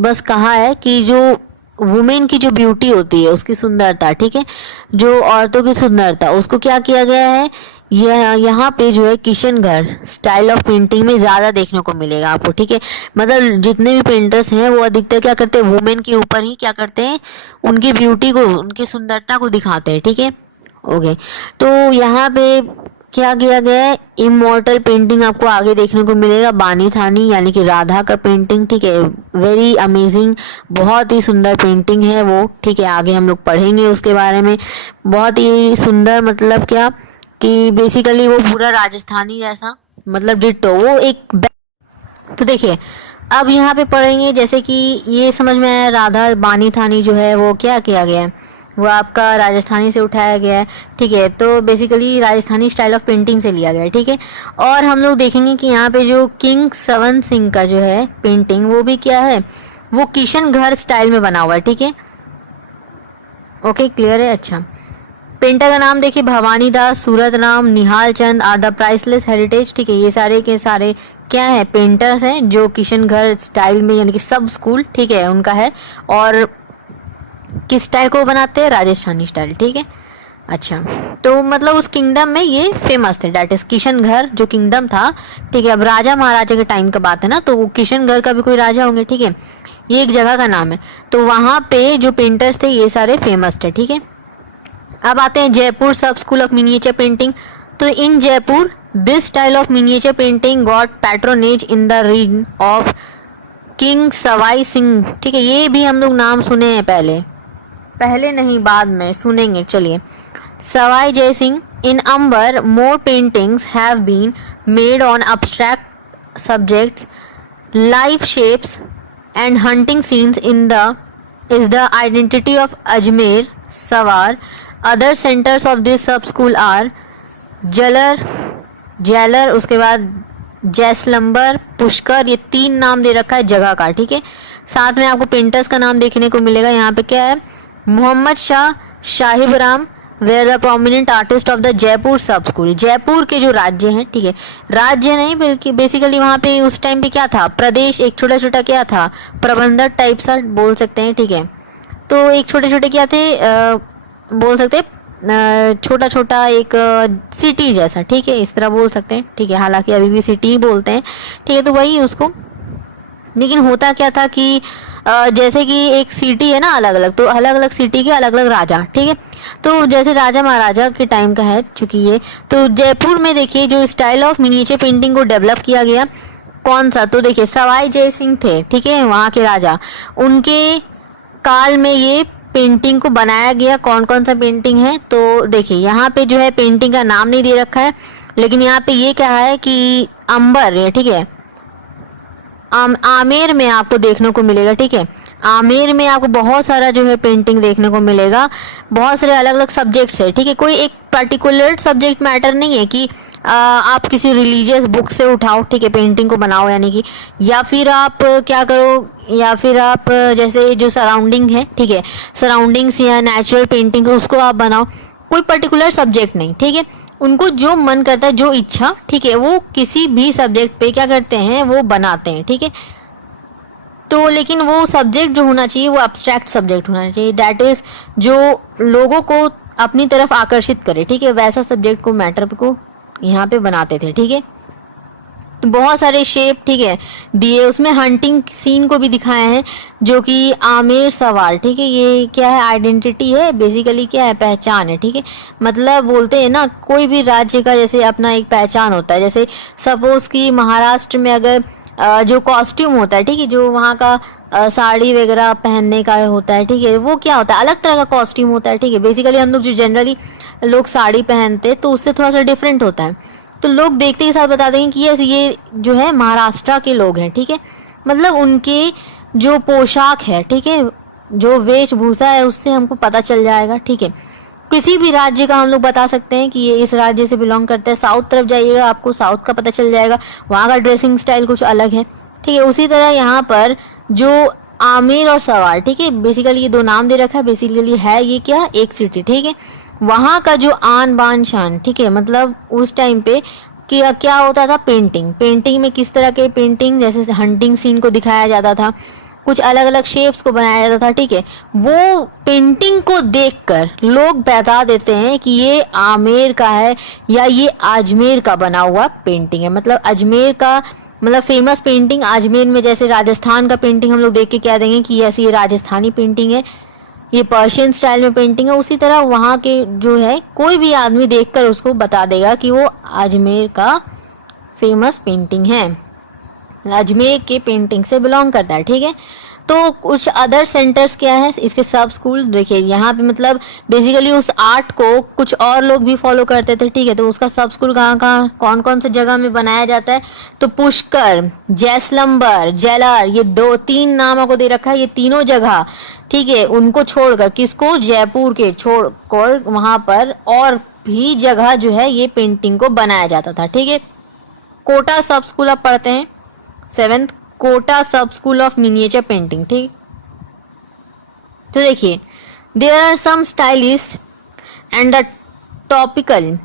बस कहा है कि जो वुमेन की जो ब्यूटी होती है उसकी सुंदरता, ठीक है जो औरतों की सुंदरता, उसको क्या किया गया है, यह यहाँ पे जो है किशनगढ़ स्टाइल ऑफ पेंटिंग में ज्यादा देखने को मिलेगा आपको। ठीक है, मतलब जितने भी पेंटर्स हैं वो अधिकतर क्या करते हैं, वुमेन के ऊपर ही क्या करते हैं, उनकी ब्यूटी को, उनकी सुंदरता को दिखाते हैं। ठीक है, ओके, तो यहाँ पे क्या किया गया है, इमॉर्टल पेंटिंग आपको आगे देखने को मिलेगा, बानी थानी यानी कि राधा का पेंटिंग। ठीक है, वेरी अमेजिंग, बहुत ही सुंदर पेंटिंग है वो। ठीक है, आगे हम लोग पढ़ेंगे उसके बारे में। बहुत ही सुंदर मतलब क्या कि बेसिकली वो पूरा राजस्थानी जैसा मतलब डिट्टो वो एक। तो देखिए अब यहाँ पे पढ़ेंगे जैसे कि ये समझ में आया, राधा बानी थानी जो है वो क्या किया गया है, वो आपका राजस्थानी से उठाया गया है, ठीक है। तो basically Rajasthani style of painting से लिया गया है, ठीक है। और हम लोग देखेंगे कि यहाँ पे जो किंग सवन सिंह का जो है पेंटिंग, वो भी क्या है, वो किशन घर स्टाइल में बना हुआ है, ठीक है। ओके, क्लियर है। अच्छा, पेंटर का नाम देखिए, भवानी दास, सूरत Ram, Nihal Chand are the priceless heritage, ठीक है। ये सारे के सारे क्या है, पेंटर्स हैं जो किशन घर स्टाइल में, यानी कि सब स्कूल, ठीक है, उनका है। और किस स्टाइल को बनाते हैं, राजस्थानी स्टाइल, ठीक है। अच्छा, तो मतलब उस किंगडम में ये फेमस थे, डेट इज किशनगढ़ जो किंगडम था, ठीक है। अब राजा महाराजा के टाइम का बात है ना, तो किशनगढ़ का भी कोई राजा होंगे, ठीक है। ये एक जगह का नाम है, तो वहाँ पे जो पेंटर्स थे ये सारे फेमस थे, ठीक है। अब आते हैं Jaipur sub school of miniature painting. तो in Jaipur this style of miniature painting got patronage in the region of king Sawai Singh, ठीक है। ये भी हम लोग नाम सुने हैं, पहले नहीं बाद में सुनेंगे, चलिए। Sawai Jai Singh. In Amber more paintings have been made on abstract subjects, life shapes and hunting scenes in the is the identity of Ajmer, Sawar. Other centers of this sub school are जलर, जैलर, उसके बाद जैसलंबर, पुष्कर, ये 3 नाम दे रखा है जगह का, ठीक है। साथ में आपको पेंटर्स का नाम देखने को मिलेगा। यहाँ पे क्या है, Mohammad Shah Sahib Ram were the prominent artist of the Jaipur sub school. Jaipur के जो राज्य हैं, ठीक है, राज्य नहीं बल्कि बेसिकली वहाँ पे उस टाइम पे क्या था, प्रदेश, एक छोटा छोटा क्या था, प्रबंधक टाइप सा बोल सकते हैं, ठीक है। तो एक छोटे छोटे क्या थे, बोल सकते हैं छोटा छोटा एक सिटी जैसा, ठीक है, इस तरह बोल सकते हैं, ठीक है। हालांकि अभी भी सिटी ही बोलते हैं, ठीक है। तो वही उसको, लेकिन होता क्या था कि जैसे कि एक सिटी है ना अलग अलग, तो अलग अलग सिटी के अलग अलग राजा, ठीक है। तो जैसे राजा महाराजा के टाइम का है चूंकि ये, तो जयपुर में देखिए जो स्टाइल ऑफ मिनिएचर पेंटिंग को डेवलप किया गया, कौन सा, तो देखिए सवाई जय सिंह थे, ठीक है, वहाँ के राजा, उनके काल में ये पेंटिंग को बनाया गया। कौन कौन सा पेंटिंग है, तो देखिए यहाँ पे जो है पेंटिंग का नाम नहीं दे रखा है, लेकिन यहाँ पे ये क्या है कि अंबर है, ठीक है, आमेर में आपको देखने को मिलेगा, ठीक है। आमेर में आपको बहुत सारा जो है पेंटिंग देखने को मिलेगा, बहुत सारे अलग अलग सब्जेक्ट्स है, ठीक है। कोई एक पर्टिकुलर सब्जेक्ट मैटर नहीं है कि आप किसी रिलीजियस बुक से उठाओ, ठीक है, पेंटिंग को बनाओ, यानी कि या फिर आप क्या करो, या फिर आप जैसे जो सराउंडिंग है, ठीक है, सराउंडिंग्स या नेचुरल पेंटिंग उसको आप बनाओ, कोई पर्टिकुलर सब्जेक्ट नहीं, ठीक है। उनको जो मन करता है, जो इच्छा, ठीक है, वो किसी भी सब्जेक्ट पे क्या करते हैं, वो बनाते हैं, ठीक है। तो लेकिन वो सब्जेक्ट जो होना चाहिए वो एब्स्ट्रैक्ट सब्जेक्ट होना चाहिए, दैट इज जो लोगों को अपनी तरफ आकर्षित करे, ठीक है, वैसा सब्जेक्ट को, मैटर को यहाँ पे बनाते थे, ठीक है। तो बहुत सारे शेप, ठीक है, दिए, उसमें हंटिंग सीन को भी दिखाए हैं, जो कि आमेर सवार, ठीक है, ये क्या है, आइडेंटिटी है, बेसिकली क्या है, पहचान है, ठीक है। मतलब बोलते हैं ना, कोई भी राज्य का जैसे अपना एक पहचान होता है, जैसे सपोज कि महाराष्ट्र में अगर जो कॉस्ट्यूम होता है, ठीक है, जो वहाँ का साड़ी वगैरह पहनने का होता है, ठीक है, वो क्या होता है, अलग तरह का कॉस्ट्यूम होता है, ठीक है। बेसिकली हम लोग जो जनरली लोग साड़ी पहनते हैं तो उससे थोड़ा सा डिफरेंट होता है, तो लोग देखते के साथ बता देंगे कि यस ये जो है महाराष्ट्र के लोग हैं, ठीक है। मतलब उनके जो पोशाक है, ठीक है, जो वेशभूषा है, उससे हमको पता चल जाएगा, ठीक है। किसी भी राज्य का हम लोग बता सकते हैं कि ये इस राज्य से बिलोंग करता है। साउथ तरफ जाइएगा आपको साउथ का पता चल जाएगा, वहाँ का ड्रेसिंग स्टाइल कुछ अलग है, ठीक है। उसी तरह यहाँ पर जो आमेर और सवार, ठीक है, बेसिकली ये 2 नाम दे रखा है, बेसिकली है ये क्या, एक सिटी, ठीक है। वहाँ का जो आन बान शान, ठीक है, मतलब उस टाइम पे क्या होता था, पेंटिंग में किस तरह के पेंटिंग, जैसे हंटिंग सीन को दिखाया जाता था, कुछ अलग अलग शेप्स को बनाया जाता था, ठीक है। वो पेंटिंग को देखकर लोग बता देते हैं कि ये आमेर का है या ये अजमेर का बना हुआ पेंटिंग है। मतलब अजमेर का मतलब फेमस पेंटिंग अजमेर में, जैसे राजस्थान का पेंटिंग हम लोग देख के क्या देंगे कि ऐसी ये राजस्थानी पेंटिंग है, ये पर्शियन स्टाइल में पेंटिंग है। उसी तरह वहाँ के जो है कोई भी आदमी देखकर उसको बता देगा कि वो अजमेर का फेमस पेंटिंग है, अजमेर के पेंटिंग से बिलोंग करता है, ठीक है। तो कुछ अदर सेंटर्स क्या है इसके सब स्कूल, देखिए यहाँ पे मतलब बेसिकली उस आर्ट को कुछ और लोग भी फॉलो करते थे, ठीक है। तो उसका सब स्कूल कहाँ कहाँ कौन कौन से जगह में बनाया जाता है, तो पुष्कर, जैसलंबर, जेलार, ये 2-3 नाम आपको दे रखा है, ये तीनों जगह, ठीक है। उनको छोड़कर, किसको, जयपुर के छोड़कर वहां पर और भी जगह जो है ये पेंटिंग को बनाया जाता था, ठीक है। कोटा सब स्कूल आप पढ़ते हैं 7th, कोटा सब स्कूल ऑफ मिनिएचर पेंटिंग, ठीक। तो देखिए there are some stylish and the topical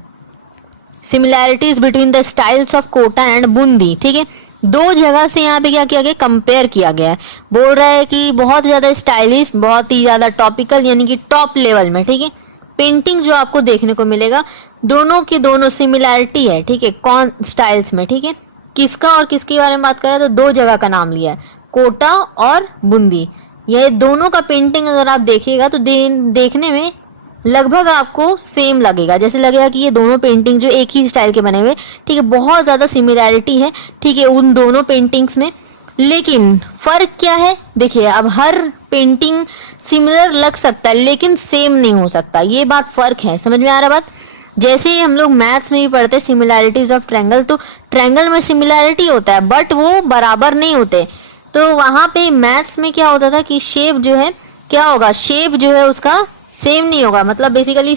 similarities between the styles of Kota and Bundi, ठीक है। दो जगह से यहाँ पे क्या किया गया, कंपेयर किया गया है। बोल रहा है कि बहुत ज्यादा स्टाइलिश, बहुत ही ज्यादा टॉपिकल, यानी कि टॉप लेवल में, ठीक है, पेंटिंग जो आपको देखने को मिलेगा, दोनों की दोनों सिमिलैरिटी है, ठीक है, कौन स्टाइल्स में, ठीक है। किसका और किसके बारे में बात करें तो दो जगह का नाम लिया है, कोटा और बूंदी। ये दोनों का पेंटिंग अगर आप देखिएगा तो देखने में लगभग आपको सेम लगेगा, जैसे लगेगा कि ये दोनों पेंटिंग जो एक ही स्टाइल के बने हुए, ठीक है, बहुत ज़्यादा सिमिलैरिटी है, ठीक है, उन दोनों पेंटिंग्स में। लेकिन फर्क क्या है, देखिए अब हर पेंटिंग सिमिलर लग सकता है लेकिन सेम नहीं हो सकता, ये बात फर्क है, समझ में आ रहा बात। जैसे ही हम लोग मैथ्स में भी पढ़ते हैं सिमिलैरिटीज ऑफ ट्रायंगल, तो ट्रायंगल में सिमिलैरिटी होता है बट वो बराबर नहीं होते। तो वहां पे मैथ्स में क्या होता था कि शेप जो है क्या होगा, शेप जो है उसका सेम नहीं होगा, मतलब बेसिकली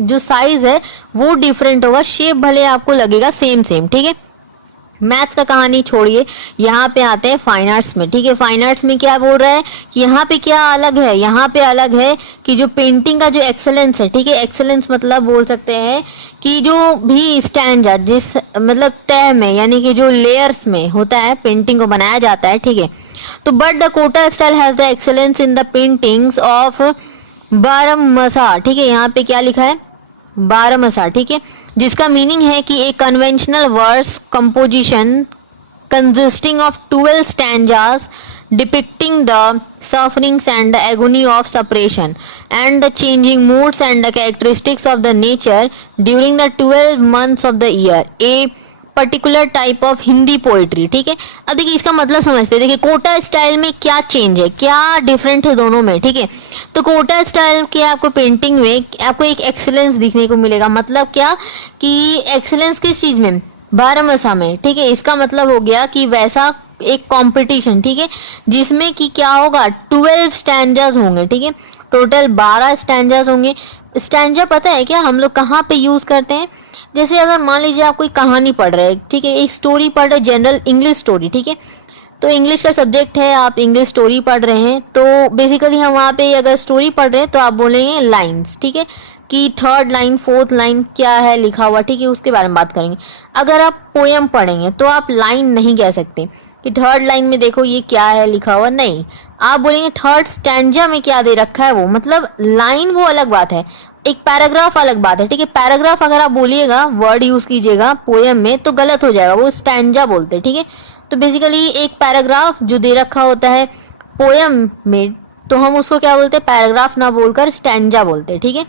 जो साइज है वो डिफरेंट होगा, शेप भले आपको लगेगा सेम सेम, ठीक है। मैथ्स का कहानी छोड़िए, यहाँ पे आते हैं फाइन आर्ट्स में, ठीक है। फाइन आर्ट्स में क्या बोल रहा है कि यहाँ पे क्या अलग है, यहाँ पे अलग है कि जो पेंटिंग का जो एक्सेलेंस है, ठीक है, एक्सेलेंस मतलब बोल सकते हैं कि जो भी स्टैंडर्ड जिस मतलब तय में, यानी कि जो लेयर्स में होता है पेंटिंग को बनाया जाता है, ठीक है। तो but the Kota style has the excellence in the paintings of Barahmasa, ठीक है, यहाँ पे क्या लिखा है, बारहमसा, ठीक है, जिसका मीनिंग है कि एक conventional verse composition consisting of 12 stanzas depicting the sufferings and the agony of separation and the changing moods and the characteristics of the nature during the 12 months of the year, a particular type of Hindi poetry, ठीक है। अब देखिए इसका मतलब समझते हैं, देखिए Kota style में क्या चेंज है, क्या डिफरेंट है दोनों में, ठीक है। तो कोटा स्टाइल के आपको पेंटिंग में आपको एक एक्सीलेंस दिखने को मिलेगा, मतलब क्या कि एक्सीलेंस किस चीज में, बारहमसा में, ठीक है। इसका मतलब हो गया कि वैसा एक कंपटीशन, ठीक है, जिसमें कि क्या होगा 12 स्टैंजास होंगे, ठीक है, टोटल 12 स्टैंजास होंगे। स्टैंजा पता है क्या हम लोग कहाँ पे यूज करते हैं, जैसे अगर मान लीजिए आप कोई कहानी पढ़ रहे हैं, ठीक है, एक स्टोरी पढ़ रहे, जनरल इंग्लिश स्टोरी, ठीक है, तो इंग्लिश का सब्जेक्ट है, आप इंग्लिश स्टोरी पढ़ रहे हैं, तो बेसिकली हम वहाँ पे अगर स्टोरी पढ़ रहे हैं तो आप बोलेंगे लाइन्स, ठीक है, कि 3rd लाइन 4th लाइन क्या है लिखा हुआ, ठीक है, उसके बारे में बात करेंगे। अगर आप पोयम पढ़ेंगे तो आप लाइन नहीं कह सकते कि 3rd लाइन में देखो ये क्या है लिखा हुआ, नहीं, आप बोलेंगे 3rd स्टैंजा में क्या दे रखा है, वो मतलब लाइन वो अलग बात है, एक पैराग्राफ अलग बात है, ठीक है। पैराग्राफ अगर आप बोलिएगा, वर्ड यूज कीजिएगा पोयम में तो गलत हो जाएगा, वो स्टैंजा बोलते हैं, ठीक है। तो बेसिकली एक पैराग्राफ जो दे रखा होता है पोयम में तो हम उसको क्या बोलते हैं, पैराग्राफ ना बोलकर स्टैंजा बोलते हैं, ठीक है।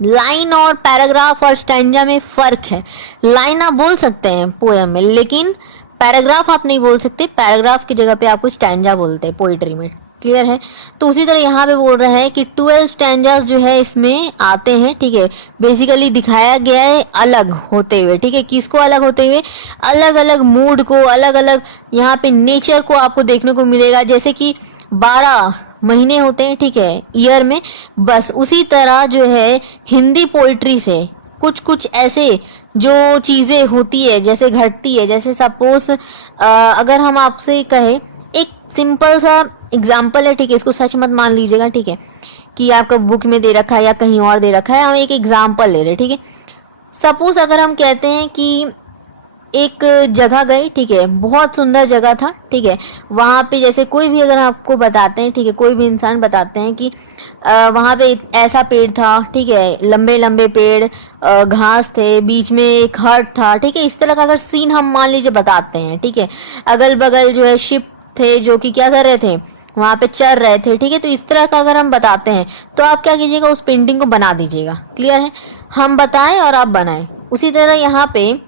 लाइन और पैराग्राफ और स्टैंजा में फर्क है, लाइन आप बोल सकते हैं पोयम में लेकिन पैराग्राफ आप नहीं बोल सकते, पैराग्राफ की जगह पे आपको स्टैंजा बोलते हैं पोइट्री में, क्लियर है। तो उसी तरह यहाँ पे बोल रहा है कि 12 स्टैंजास जो है इसमें आते हैं, ठीक है, बेसिकली दिखाया गया है अलग होते हुए, ठीक है, किसको अलग होते हुए, अलग अलग मूड को, अलग अलग यहाँ पे नेचर को आपको देखने को मिलेगा, जैसे कि 12 महीने होते हैं, ठीक है, ईयर में, बस उसी तरह जो है हिंदी पोइट्री से कुछ कुछ ऐसे जो चीजें होती है, जैसे घटती है, जैसे सपोज अगर हम आपसे कहे, एक सिंपल सा एग्जाम्पल है, ठीक है, इसको सच मत मान लीजिएगा, ठीक है, कि आपका बुक में दे रखा है या कहीं और दे रखा है, हम एक एग्जाम्पल ले रहे हैं, ठीक है। सपोज अगर हम कहते हैं कि एक जगह गई, ठीक है, बहुत सुंदर जगह था, ठीक है, वहां पे जैसे कोई भी अगर आपको बताते हैं, ठीक है, कोई भी इंसान बताते हैं कि वहां पे ऐसा पेड़ था, ठीक है, लंबे लंबे पेड़, घास थे, बीच में एक हट था, ठीक है, इस तरह का अगर सीन हम मान लीजिए बताते हैं, ठीक है, अगल बगल जो है शिप थे जो कि क्या कर रहे थे, वहां पे चल रहे थे, ठीक है, तो इस तरह का अगर हम बताते हैं तो आप क्या कीजिएगा, उस पेंटिंग को बना दीजिएगा, क्लियर है, हम बताएं और आप बनाएं। उसी तरह यहाँ पे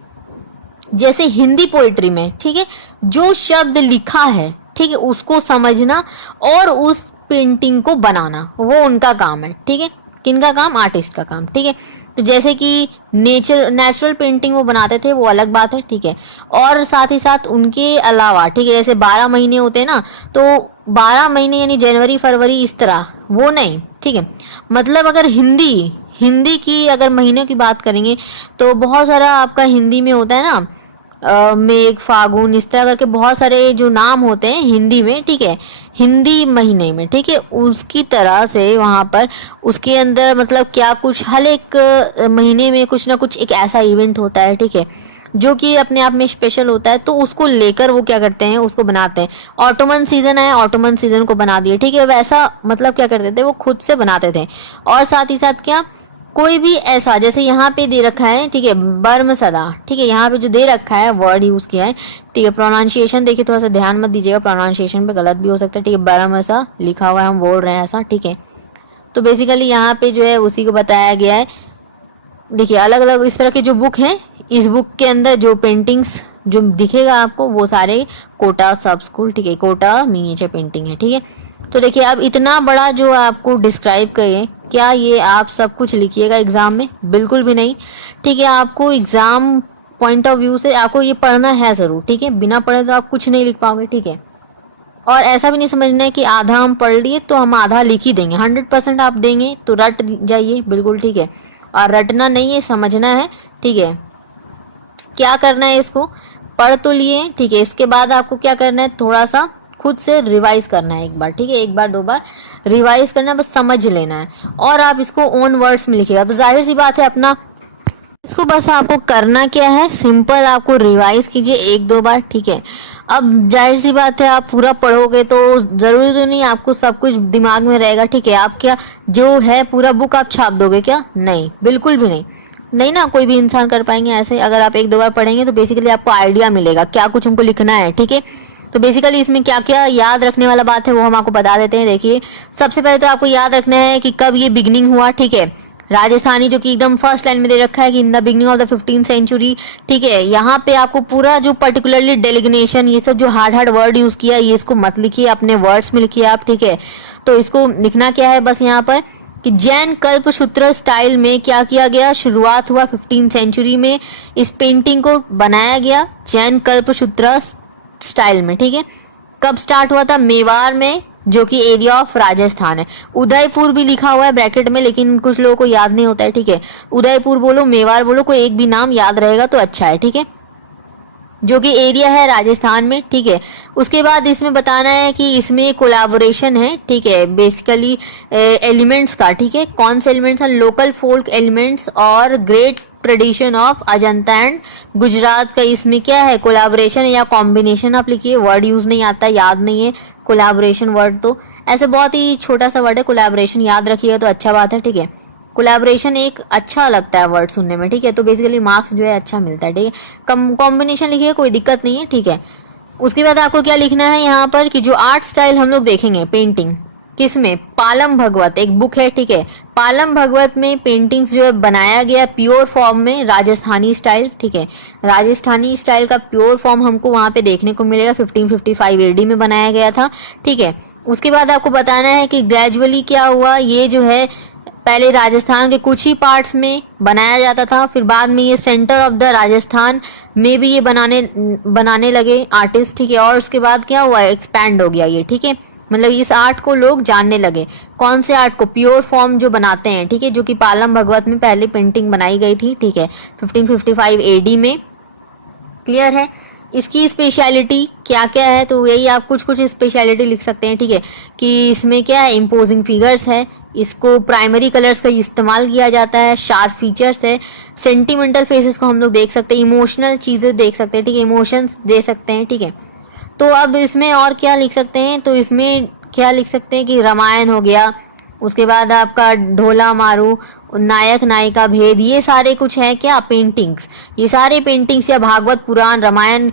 जैसे हिंदी पोइट्री में, ठीक है, जो शब्द लिखा है, ठीक है, उसको समझना और उस पेंटिंग को बनाना, वो उनका काम है, ठीक है। किनका काम? आर्टिस्ट का काम, ठीक है। तो जैसे कि नेचुरल पेंटिंग वो बनाते थे, वो अलग बात है, ठीक है। और साथ ही साथ उनके अलावा, ठीक है, जैसे 12 महीने होते हैं ना, तो 12 महीने यानी जनवरी फरवरी इस तरह वो नहीं, ठीक है। मतलब अगर हिंदी की अगर महीनों की बात करेंगे तो बहुत सारा आपका हिंदी में होता है ना, मेघ फागुन इस तरह करके बहुत सारे जो नाम होते हैं हिंदी में, ठीक है, हिंदी महीने में, ठीक है। उसकी तरह से वहां पर उसके अंदर मतलब क्या कुछ हर एक महीने में कुछ ना कुछ एक ऐसा इवेंट होता है, ठीक है, जो कि अपने आप में स्पेशल होता है। तो उसको लेकर वो क्या करते हैं, उसको बनाते हैं। ऑटोमन सीजन है, ऑटोमन सीजन को बना दिए, ठीक है। वैसा मतलब क्या करते थे, वो खुद से बनाते थे। और साथ ही साथ क्या, कोई भी ऐसा, जैसे यहाँ पे दे रखा है, ठीक है, बर्म सदा, ठीक है, यहाँ पे जो दे रखा है वर्ड यूज किया है, ठीक है। प्रोनाउंसिएशन देखिए, थोड़ा सा ध्यान मत दीजिएगा, प्रोनाउंसिएशन पे गलत भी हो सकता है, ठीक है। बर्म ऐसा लिखा हुआ है, हम बोल रहे हैं ऐसा, ठीक है। तो बेसिकली यहाँ पे जो है उसी को बताया गया है। देखिए अलग अलग इस तरह के जो बुक हैं, इस बुक के अंदर जो पेंटिंग्स जो दिखेगा आपको वो सारे कोटा सब स्कूल, ठीक है, कोटा मिनिएचर पेंटिंग है, ठीक है। तो देखिए अब इतना बड़ा जो आपको डिस्क्राइब करिए, क्या ये आप सब कुछ लिखिएगा एग्जाम में? बिल्कुल भी नहीं, ठीक है। आपको एग्जाम पॉइंट ऑफ व्यू से आपको ये पढ़ना है जरूर, ठीक है। बिना पढ़े तो आप कुछ नहीं लिख पाओगे, ठीक है। और ऐसा भी नहीं समझना है कि आधा हम पढ़ लिए तो हम आधा लिख ही देंगे, 100% आप देंगे तो रट जाइए, बिल्कुल ठीक है। और रटना नहीं है, समझना है, ठीक है। क्या करना है, इसको पढ़ तो लिए, ठीक है। इसके बाद आपको क्या करना है, थोड़ा सा खुद से रिवाइज करना है एक बार, ठीक है, एक बार दो बार रिवाइज करना है, बस समझ लेना है। और आप इसको ओन वर्ड्स में लिखिएगा, तो जाहिर सी बात है अपना इसको बस आपको करना क्या है, सिंपल आपको रिवाइज कीजिए एक दो बार, ठीक है। अब जाहिर सी बात है आप पूरा पढ़ोगे तो जरूरी तो नहीं आपको सब कुछ दिमाग में रहेगा, ठीक है। आप क्या जो है पूरा बुक आप छाप दोगे क्या? नहीं, बिल्कुल भी नहीं, नहीं ना, कोई भी इंसान कर पाएंगे ऐसे। अगर आप एक दो बार पढ़ेंगे तो बेसिकली आपको आइडिया मिलेगा क्या कुछ हमको लिखना है, ठीक है। तो बेसिकली इसमें क्या क्या याद रखने वाला बात है वो हम आपको बता देते हैं। देखिए सबसे पहले तो आपको याद रखना है कि कब ये बिगनिंग हुआ, ठीक है। राजस्थानी जो कि एकदम फर्स्ट लाइन में दे रखा है कि in the beginning of the 15th century, ठीक है। यहाँ पे आपको पूरा जो पर्टिकुलरली डेलिग्नेशन ये सब जो हार्ड हार्ड वर्ड यूज किया ये इसको मत लिखिए, अपने वर्ड्स में लिखिए आप, ठीक है। तो इसको लिखना क्या है बस यहाँ पर कि जैन कल्पसूत्र स्टाइल में क्या किया गया, शुरुआत हुआ 15th सेंचुरी में, इस पेंटिंग को बनाया गया जैन कल्पसूत्र स्टाइल में, ठीक है। कब स्टार्ट हुआ था? मेवाड़ में, जो कि एरिया ऑफ राजस्थान है। उदयपुर भी लिखा हुआ है ब्रैकेट में, लेकिन कुछ लोगों को याद नहीं होता है, ठीक है। उदयपुर बोलो, मेवाड़ बोलो, कोई एक भी नाम याद रहेगा तो अच्छा है, ठीक है, जो कि एरिया है राजस्थान में, ठीक है। उसके बाद इसमें बताना है कि इसमें कोलैबोरेशन है, ठीक है, बेसिकली एलिमेंट्स का, ठीक है। कौन से एलिमेंट्स हैं? लोकल फोल्क एलिमेंट्स और great tradition of Ajanta and Gujarat का इसमें क्या है, कोलैबोरेशन या कॉम्बिनेशन आप लिखिए, वर्ड यूज नहीं आता, याद नहीं है कोलैबोरेशन वर्ड, तो ऐसे बहुत ही छोटा सा वर्ड है कोलैबोरेशन, याद रखिएगा तो अच्छा बात है, ठीक है। कोलैबोरेशन एक अच्छा लगता है वर्ड सुनने में, ठीक है, तो बेसिकली मार्क्स जो है अच्छा मिलता है, ठीक है। कम कॉम्बिनेशन लिखिए, कोई दिक्कत नहीं है, ठीक है। उसके बाद आपको क्या लिखना है यहाँ पर कि जो आर्ट स्टाइल हम लोग देखेंगे पेंटिंग किसमें, पालम भगवत एक बुक है, ठीक है। पालम भगवत में पेंटिंग्स जो है बनाया गया प्योर फॉर्म में राजस्थानी स्टाइल, ठीक है। राजस्थानी स्टाइल का प्योर फॉर्म हमको वहां पे देखने को मिलेगा, 1555 एडी में बनाया गया था, ठीक है। उसके बाद आपको बताना है कि ग्रेजुअली क्या हुआ, ये जो है पहले राजस्थान के कुछ ही पार्ट्स में बनाया जाता था, फिर बाद में ये सेंटर ऑफ द राजस्थान में भी ये बनाने लगे आर्टिस्ट, ठीक है। और उसके बाद क्या हुआ, एक्सपैंड हो गया ये, ठीक है। मतलब इस आर्ट को लोग जानने लगे, कौन से आर्ट को, प्योर फॉर्म जो बनाते हैं, ठीक है, जो कि पालम भगवत में पहले पेंटिंग बनाई गई थी, ठीक है, 1555 एडी में, क्लियर है। इसकी स्पेशलिटी क्या क्या है, तो यही आप कुछ कुछ स्पेशलिटी लिख सकते हैं, ठीक है, कि इसमें क्या है, इम्पोजिंग फिगर्स है, इसको प्राइमरी कलर्स का इस्तेमाल किया जाता है, शार्प फीचर्स है, सेंटिमेंटल फेसेस को हम लोग देख सकते हैं, इमोशनल चीजें देख सकते हैं, ठीक है, इमोशंस दे सकते हैं, ठीक है। तो अब इसमें और क्या लिख सकते हैं, तो इसमें क्या लिख सकते हैं कि रामायण हो गया, उसके बाद आपका ढोला मारू, नायक नायिका भेद, ये सारे कुछ है क्या पेंटिंग्स, ये सारे पेंटिंग्स या भागवत पुराण, रामायण,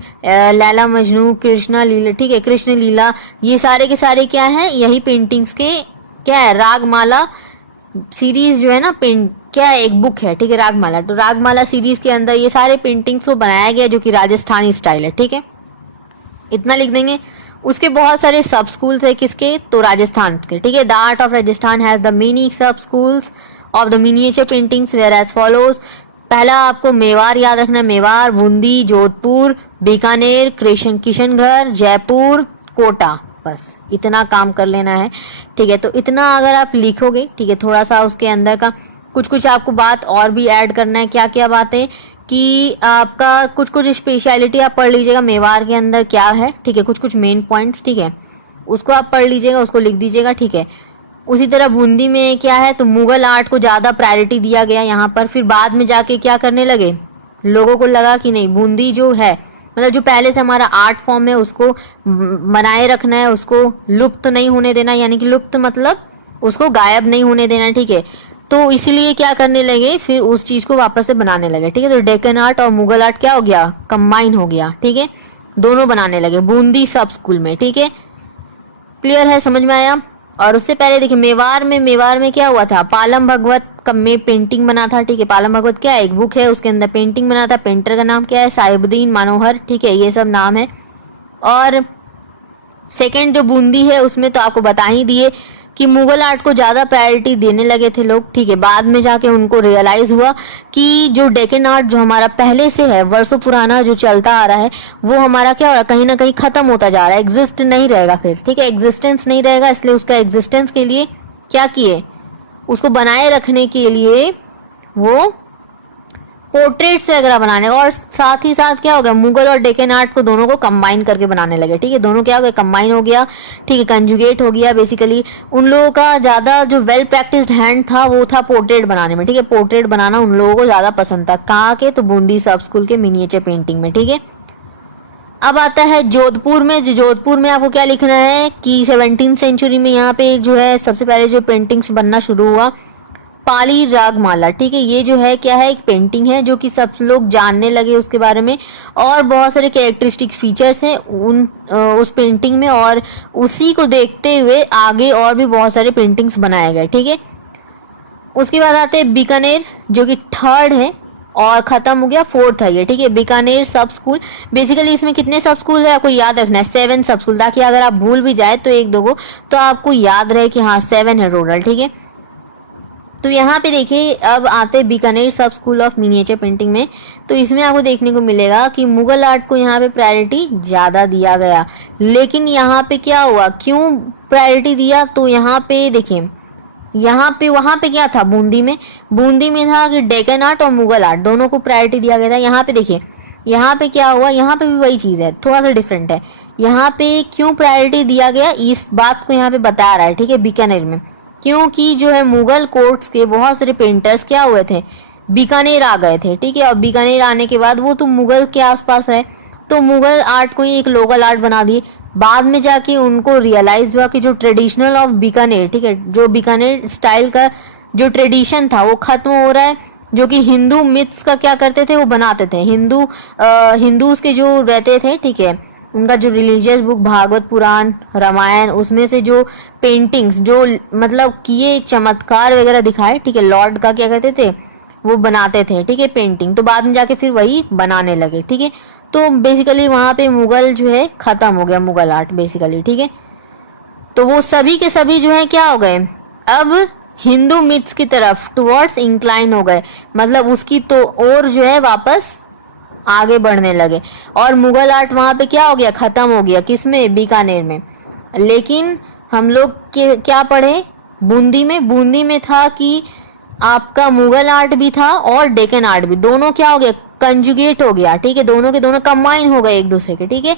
लैला मजनू, कृष्णा लीला, ठीक है, कृष्ण लीला, ये सारे के सारे क्या है, यही पेंटिंग्स के क्या है, रागमाला सीरीज जो है ना, पेंट क्या है, एक बुक है, ठीक है, रागमाला। तो रागमाला सीरीज के अंदर ये सारे पेंटिंग्स को बनाया गया जो कि राजस्थानी स्टाइल है, ठीक है, इतना लिख देंगे। उसके बहुत सारे सब स्कूल्स है, किसके, तो राजस्थान के, ठीक है। The art of Rajasthan has the many sub schools of the miniature paintings were as follows. पहला आपको मेवाड़ याद रखना है, मेवाड़, बूंदी, जोधपुर, बीकानेर, किशनगढ़, जयपुर, कोटा, बस इतना काम कर लेना है, ठीक है। तो इतना अगर आप लिखोगे, ठीक है, थोड़ा सा उसके अंदर का कुछ कुछ आपको बात और भी ऐड करना है। क्या क्या बातें कि आपका कुछ कुछ स्पेशलिटी आप पढ़ लीजिएगा मेवाड़ के अंदर क्या है, ठीक है, कुछ कुछ मेन पॉइंट्स, ठीक है, उसको आप पढ़ लीजिएगा, उसको लिख दीजिएगा, ठीक है। उसी तरह बूंदी में क्या है, तो मुगल आर्ट को ज़्यादा प्रायोरिटी दिया गया यहाँ पर। फिर बाद में जाके क्या करने लगे, लोगों को लगा कि नहीं, बूंदी जो है, मतलब जो पहले से हमारा आर्ट फॉर्म है उसको बनाए रखना है, उसको लुप्त नहीं होने देना, यानी कि लुप्त मतलब उसको गायब नहीं होने देना, ठीक है। तो इसीलिए क्या करने लगे, फिर उस चीज को वापस से बनाने लगे, ठीक है। तो डेक्कन आर्ट और मुगल आर्ट क्या हो गया, कंबाइन हो गया, ठीक है, दोनों बनाने लगे बूंदी सब स्कूल में, ठीक है। क्लियर है, समझ में आया। और उससे पहले देखिए मेवाड़ में क्या हुआ था, पालम भगवत का में पेंटिंग बना था, ठीक है। पालम भगवत क्या है, एक बुक है, उसके अंदर पेंटिंग बना था। पेंटर का नाम क्या है, साहिबुद्दीन मनोहर, ठीक है, ये सब नाम है। और सेकंड जो बूंदी है उसमें तो आपको बता ही दिए कि मुगल आर्ट को ज़्यादा प्रायोरिटी देने लगे थे लोग, ठीक है। बाद में जाके उनको रियलाइज़ हुआ कि जो डेक्कन आर्ट जो हमारा पहले से है, वर्षों पुराना जो चलता आ रहा है, वो हमारा क्या हो रहा है, कहीं ना कहीं ख़त्म होता जा रहा है, एग्जिस्ट नहीं रहेगा फिर, ठीक है, एग्जिस्टेंस नहीं रहेगा। इसलिए उसका एग्जिस्टेंस के लिए क्या किए, उसको बनाए रखने के लिए वो पोर्ट्रेट्स वगैरह बनाने, और साथ ही साथ क्या हो गया, मुगल और डेक्कन आर्ट को दोनों को कंबाइन करके बनाने लगे, ठीक है। दोनों क्या हो गया, कंबाइन हो गया, ठीक है, कंजुगेट हो गया। बेसिकली उन लोगों का ज़्यादा जो वेल प्रैक्टिस्ड हैंड था वो था पोर्ट्रेट बनाने में, ठीक है। पोर्ट्रेट बनाना उन लोगों को ज़्यादा पसंद था, कहाँ के, तो बूंदी सब स्कूल के मिनिएचर पेंटिंग में, ठीक है। अब आता है जोधपुर में। जो जोधपुर में आपको क्या लिखना है कि 17वीं सेंचुरी में यहाँ पे जो है सबसे पहले जो पेंटिंग्स बनना शुरू हुआ, पाली रागमाला, ठीक है। ये जो है क्या है, एक पेंटिंग है जो कि सब लोग जानने लगे उसके बारे में, और बहुत सारे कैरेक्टरिस्टिक फीचर्स हैं उस पेंटिंग में, और उसी को देखते हुए आगे और भी बहुत सारे पेंटिंग्स बनाए गए, ठीक है। उसके बाद आते हैं बीकानेर, जो कि थर्ड है और खत्म हो गया, फोर्थ है ये, ठीक है। बीकानेर सब स्कूल, बेसिकली इसमें कितने सब स्कूल है आपको याद रखना है, 7 सब स्कूल, ताकि अगर आप भूल भी जाए तो एक दो को तो आपको याद रहे कि हाँ 7 है टोटल, ठीक है। तो यहाँ पे देखिए अब आते Bikaner sub school of miniature painting में। तो इसमें आपको देखने को मिलेगा कि मुगल आर्ट को यहाँ पे प्रायोरिटी ज़्यादा दिया गया। लेकिन यहाँ पे क्या हुआ, क्यों प्रायोरिटी दिया, तो यहाँ पे देखिए, यहाँ पे वहाँ पे क्या था, बूंदी में था कि डेक्कन आर्ट और मुगल आर्ट दोनों को प्रायोरिटी दिया गया था। यहाँ पे देखिए, यहाँ पे क्या हुआ, यहाँ पे भी वही चीज़ है, थोड़ा सा डिफरेंट है। यहाँ पे क्यों प्रायोरिटी दिया गया, इस बात को यहाँ पे बता रहा है, ठीक है, बीकानेर में। क्योंकि जो है मुगल कोर्ट्स के बहुत सारे पेंटर्स क्या हुए थे, बीकानेर आ गए थे, ठीक है। और बीकानेर आने के बाद वो तो मुगल के आसपास रहे, तो मुगल आर्ट को ही एक लोकल आर्ट बना दिए। बाद में जाके उनको रियलाइज हुआ कि जो ट्रेडिशनल ऑफ बीकानेर, ठीक है, जो बीकानेर स्टाइल का जो ट्रेडिशन था वो खत्म हो रहा है, जो कि हिंदू मिथ्स का क्या करते थे, वो बनाते थे। हिंदूज के जो रहते थे, ठीक है, उनका जो रिलीजियस बुक भागवत पुराण रामायण, उसमें से जो पेंटिंग्स जो मतलब किए चमत्कार वगैरह दिखाए, ठीक है, लॉर्ड का क्या करते थे, वो बनाते थे, ठीक है, पेंटिंग। तो बाद में जाके फिर वही बनाने लगे, ठीक है। तो बेसिकली वहाँ पे मुगल जो है खत्म हो गया, मुगल आर्ट बेसिकली, ठीक है। तो वो सभी के सभी जो है क्या हो गए, अब हिंदू मिथ्स की तरफ टुवर्ड्स इंक्लाइन हो गए, मतलब उसकी तो और जो है वापस आगे बढ़ने लगे। और मुगल आर्ट वहाँ पे क्या हो गया, खत्म हो गया, किसमें, बीकानेर में। लेकिन हम लोग क्या पढ़े, बूंदी में था कि आपका मुगल आर्ट भी था और डेक्कन आर्ट भी, दोनों क्या हो गया, कंजुगेट हो गया, ठीक है, दोनों के दोनों कंबाइन हो गए एक दूसरे के, ठीक है।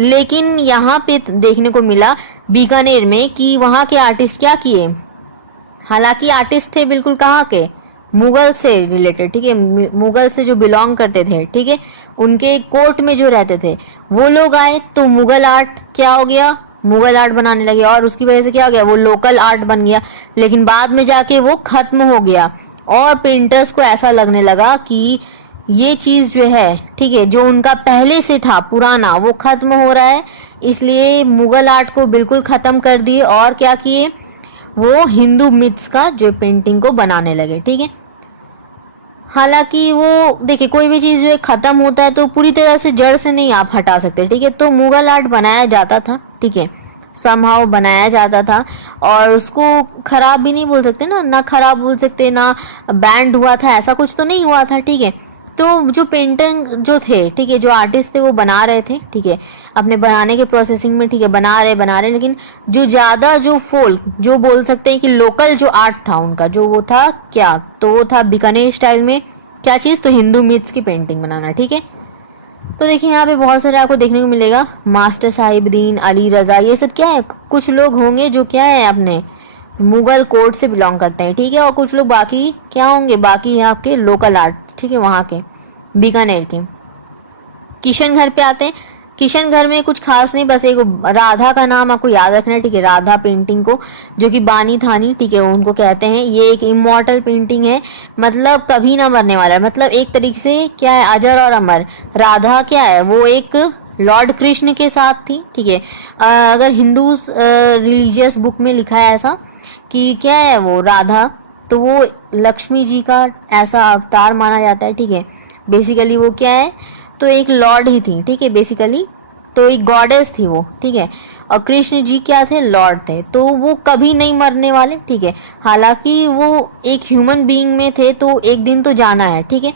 लेकिन यहाँ पे देखने को मिला बीकानेर में कि वहाँ के आर्टिस्ट क्या किए, हालांकि आर्टिस्ट थे बिल्कुल कहाँ के, मुगल से रिलेटेड, ठीक है, मुगल से जो बिलोंग करते थे, ठीक है, उनके कोर्ट में जो रहते थे वो लोग आए, तो मुगल आर्ट क्या हो गया, मुगल आर्ट बनाने लगे, और उसकी वजह से क्या हो गया, वो लोकल आर्ट बन गया। लेकिन बाद में जाके वो खत्म हो गया, और पेंटर्स को ऐसा लगने लगा कि ये चीज़ जो है, ठीक है, जो उनका पहले से था पुराना वो खत्म हो रहा है, इसलिए मुगल आर्ट को बिल्कुल खत्म कर दिए, और क्या किए, वो हिंदू मिथ्स का जो पेंटिंग को बनाने लगे, ठीक है। हालांकि वो देखिए, कोई भी चीज़ जो खत्म होता है तो पूरी तरह से जड़ से नहीं आप हटा सकते, ठीक है। तो मुगल आर्ट बनाया जाता था, ठीक है, समहाउ बनाया जाता था। और उसको खराब भी नहीं बोल सकते ना खराब बोल सकते, ना बैंड हुआ था, ऐसा कुछ तो नहीं हुआ था, ठीक है। तो जो पेंटिंग जो थे, ठीक है, जो आर्टिस्ट थे वो बना रहे थे, ठीक है, अपने बनाने के प्रोसेसिंग में, ठीक है, बना रहे, लेकिन जो ज़्यादा जो फोल्क जो बोल सकते हैं कि लोकल जो आर्ट था उनका, जो वो था क्या, तो वो था बीकानेर स्टाइल में क्या चीज़, तो हिंदू मिथ्स की पेंटिंग बनाना, ठीक है। तो देखिए यहाँ पे बहुत सारे आपको देखने को मिलेगा, मास्टर साहिबुद्दीन, अली रजा, ये सब क्या है, कुछ लोग होंगे जो क्या है अपने मुगल कोर्ट से बिलोंग करते हैं, ठीक है, और कुछ लोग बाकी क्या होंगे, बाकी है आपके लोकल आर्ट, ठीक है, वहाँ के बीकानेर के। किशन घर पे आते हैं। किशन घर में कुछ खास नहीं, बस एक राधा का नाम आपको याद रखना है, ठीक है, राधा पेंटिंग को, जो कि बानी थानी, ठीक है, उनको कहते हैं। ये एक इमॉर्टल पेंटिंग है, मतलब कभी ना मरने वाला है, मतलब एक तरीके से क्या है, अजर और अमर। राधा क्या है, वो एक लॉर्ड कृष्ण के साथ थी, ठीक है। अगर हिंदू रिलीजियस बुक में लिखा है ऐसा कि क्या है वो राधा, तो वो लक्ष्मी जी का ऐसा अवतार माना जाता है, ठीक है। बेसिकली वो क्या है, तो एक लॉर्ड ही थी, ठीक है, बेसिकली तो एक गॉडेस थी वो, ठीक है। और कृष्ण जी क्या थे, लॉर्ड थे, तो वो कभी नहीं मरने वाले, ठीक है। हालांकि वो एक ह्यूमन बीइंग में थे, तो एक दिन तो जाना है, ठीक है।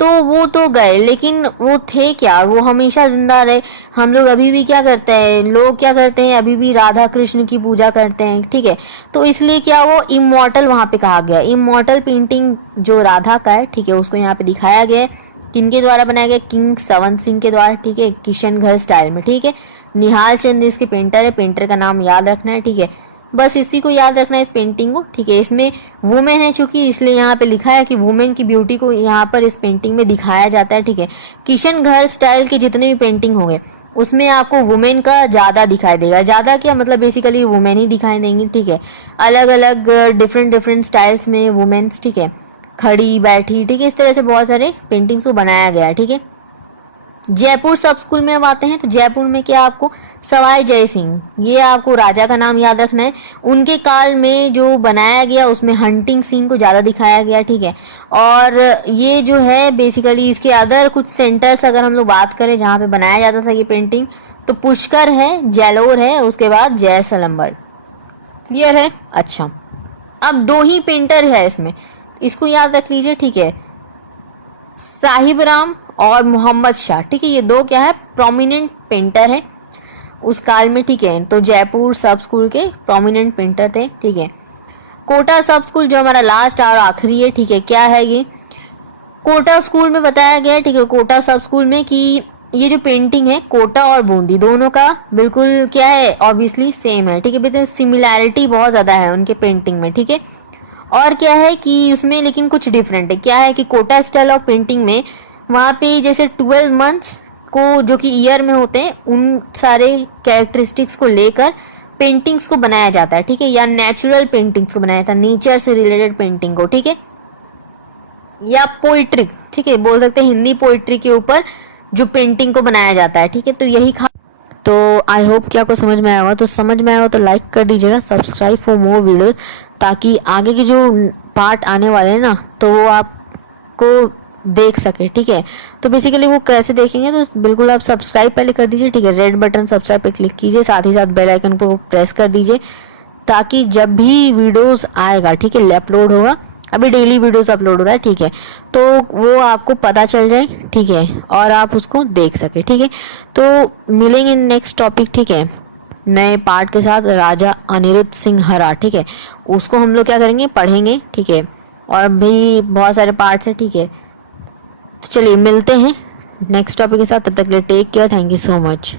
तो वो तो गए, लेकिन वो थे क्या, वो हमेशा जिंदा रहे। हम लोग अभी भी क्या करते हैं, लोग क्या करते हैं, अभी भी राधा कृष्ण की पूजा करते हैं, ठीक है। तो इसलिए क्या वो इमॉर्टल वहां पे कहा गया, इमॉर्टल पेंटिंग जो राधा का है, ठीक है, उसको यहाँ पे दिखाया गया है। किनके द्वारा बनाया गया, किंग सवन सिंह के द्वारा, ठीक है, किशन घर स्टाइल में, ठीक है। निहाल चंद इसके पेंटर है, पेंटर का नाम याद रखना है, ठीक है, बस इसी को याद रखना है, इस पेंटिंग को, ठीक है। इसमें वुमेन है चूंकि, इसलिए यहाँ पे लिखा है कि वुमेन की ब्यूटी को यहाँ पर इस पेंटिंग में दिखाया जाता है, ठीक है। किशन घर स्टाइल के जितने भी पेंटिंग होंगे उसमें आपको वुमेन का ज्यादा दिखाई देगा, ज्यादा क्या मतलब बेसिकली वुमेन ही दिखाई देंगी, ठीक है। अलग अलग डिफरेंट डिफरेंट स्टाइल्स में वुमेन्स, ठीक है, खड़ी बैठी, ठीक है, इस तरह से बहुत सारे पेंटिंग्स को बनाया गया है, ठीक है। जयपुर सब स्कूल में अब आते हैं, तो जयपुर में क्या आपको सवाई जय सिंह, ये आपको राजा का नाम याद रखना है। उनके काल में जो बनाया गया उसमें हंटिंग सीन को ज्यादा दिखाया गया, ठीक है। और ये जो है बेसिकली इसके अदर कुछ सेंटर्स अगर हम लोग बात करें जहाँ पे बनाया जाता था ये पेंटिंग, तो पुष्कर है, जैलोर है, उसके बाद जयसलंबर। क्लियर है, अच्छा। अब दो ही पेंटर है इसमें, इसको याद रख लीजिए, ठीक है, साहिब राम और मोहम्मद शाह, ठीक है, ये दो क्या है, प्रोमिनेंट पेंटर है उस काल में, ठीक है। तो जयपुर सब स्कूल के प्रोमिनेंट पेंटर थे, ठीक है। कोटा सब स्कूल जो हमारा लास्ट और आखिरी है, ठीक है, क्या है ये, कोटा स्कूल में बताया गया, ठीक है, कोटा सब स्कूल में कि ये जो पेंटिंग है कोटा और बूंदी दोनों का बिल्कुल क्या है, ऑब्वियसली सेम है, ठीक है, सिमिलैरिटी बहुत ज्यादा है उनके पेंटिंग में, ठीक है। और क्या है कि उसमें लेकिन कुछ डिफरेंट है, क्या है कि कोटा स्टाइल ऑफ पेंटिंग में वहाँ पे जैसे 12 मंथ्स को जो कि ईयर में होते हैं उन सारे कैरेक्टरिस्टिक्स को लेकर पेंटिंग्स को बनाया जाता है, ठीक है, या नेचुरल पेंटिंग्स को बनाया जाता है, नेचर से रिलेटेड पेंटिंग को, ठीक है, या पोइट्री, ठीक है, बोल सकते हैं हिंदी पोइट्री के ऊपर जो पेंटिंग को बनाया जाता है, ठीक है। तो यही तो आई होप कि आपको समझ में आया होगा, तो समझ में आया हो तो लाइक कर दीजिएगा, सब्सक्राइब फॉर मोर वीडियो, ताकि आगे के जो पार्ट आने वाले हैं ना तो वो आपको देख सके, ठीक है। तो बेसिकली वो कैसे देखेंगे, तो बिल्कुल आप सब्सक्राइब पहले कर दीजिए, ठीक है, रेड बटन सब्सक्राइब पे क्लिक कीजिए, साथ ही साथ बेल आइकन को प्रेस कर दीजिए, ताकि जब भी वीडियोस आएगा, ठीक है, अपलोड होगा, अभी डेली वीडियोस अपलोड हो रहा है, ठीक है, तो वो आपको पता चल जाए, ठीक है, और आप उसको देख सके, ठीक है। तो मिलेंगे नेक्स्ट टॉपिक, ठीक है, नए पार्ट के साथ, राजा अनिरुद्ध सिंह हरा, ठीक है, उसको हम लोग क्या करेंगे, पढ़ेंगे, ठीक है, और भी बहुत सारे पार्ट्स हैं, ठीक है। तो चलिए मिलते हैं नेक्स्ट टॉपिक के साथ, तब तक के लिए take care, thank you so much.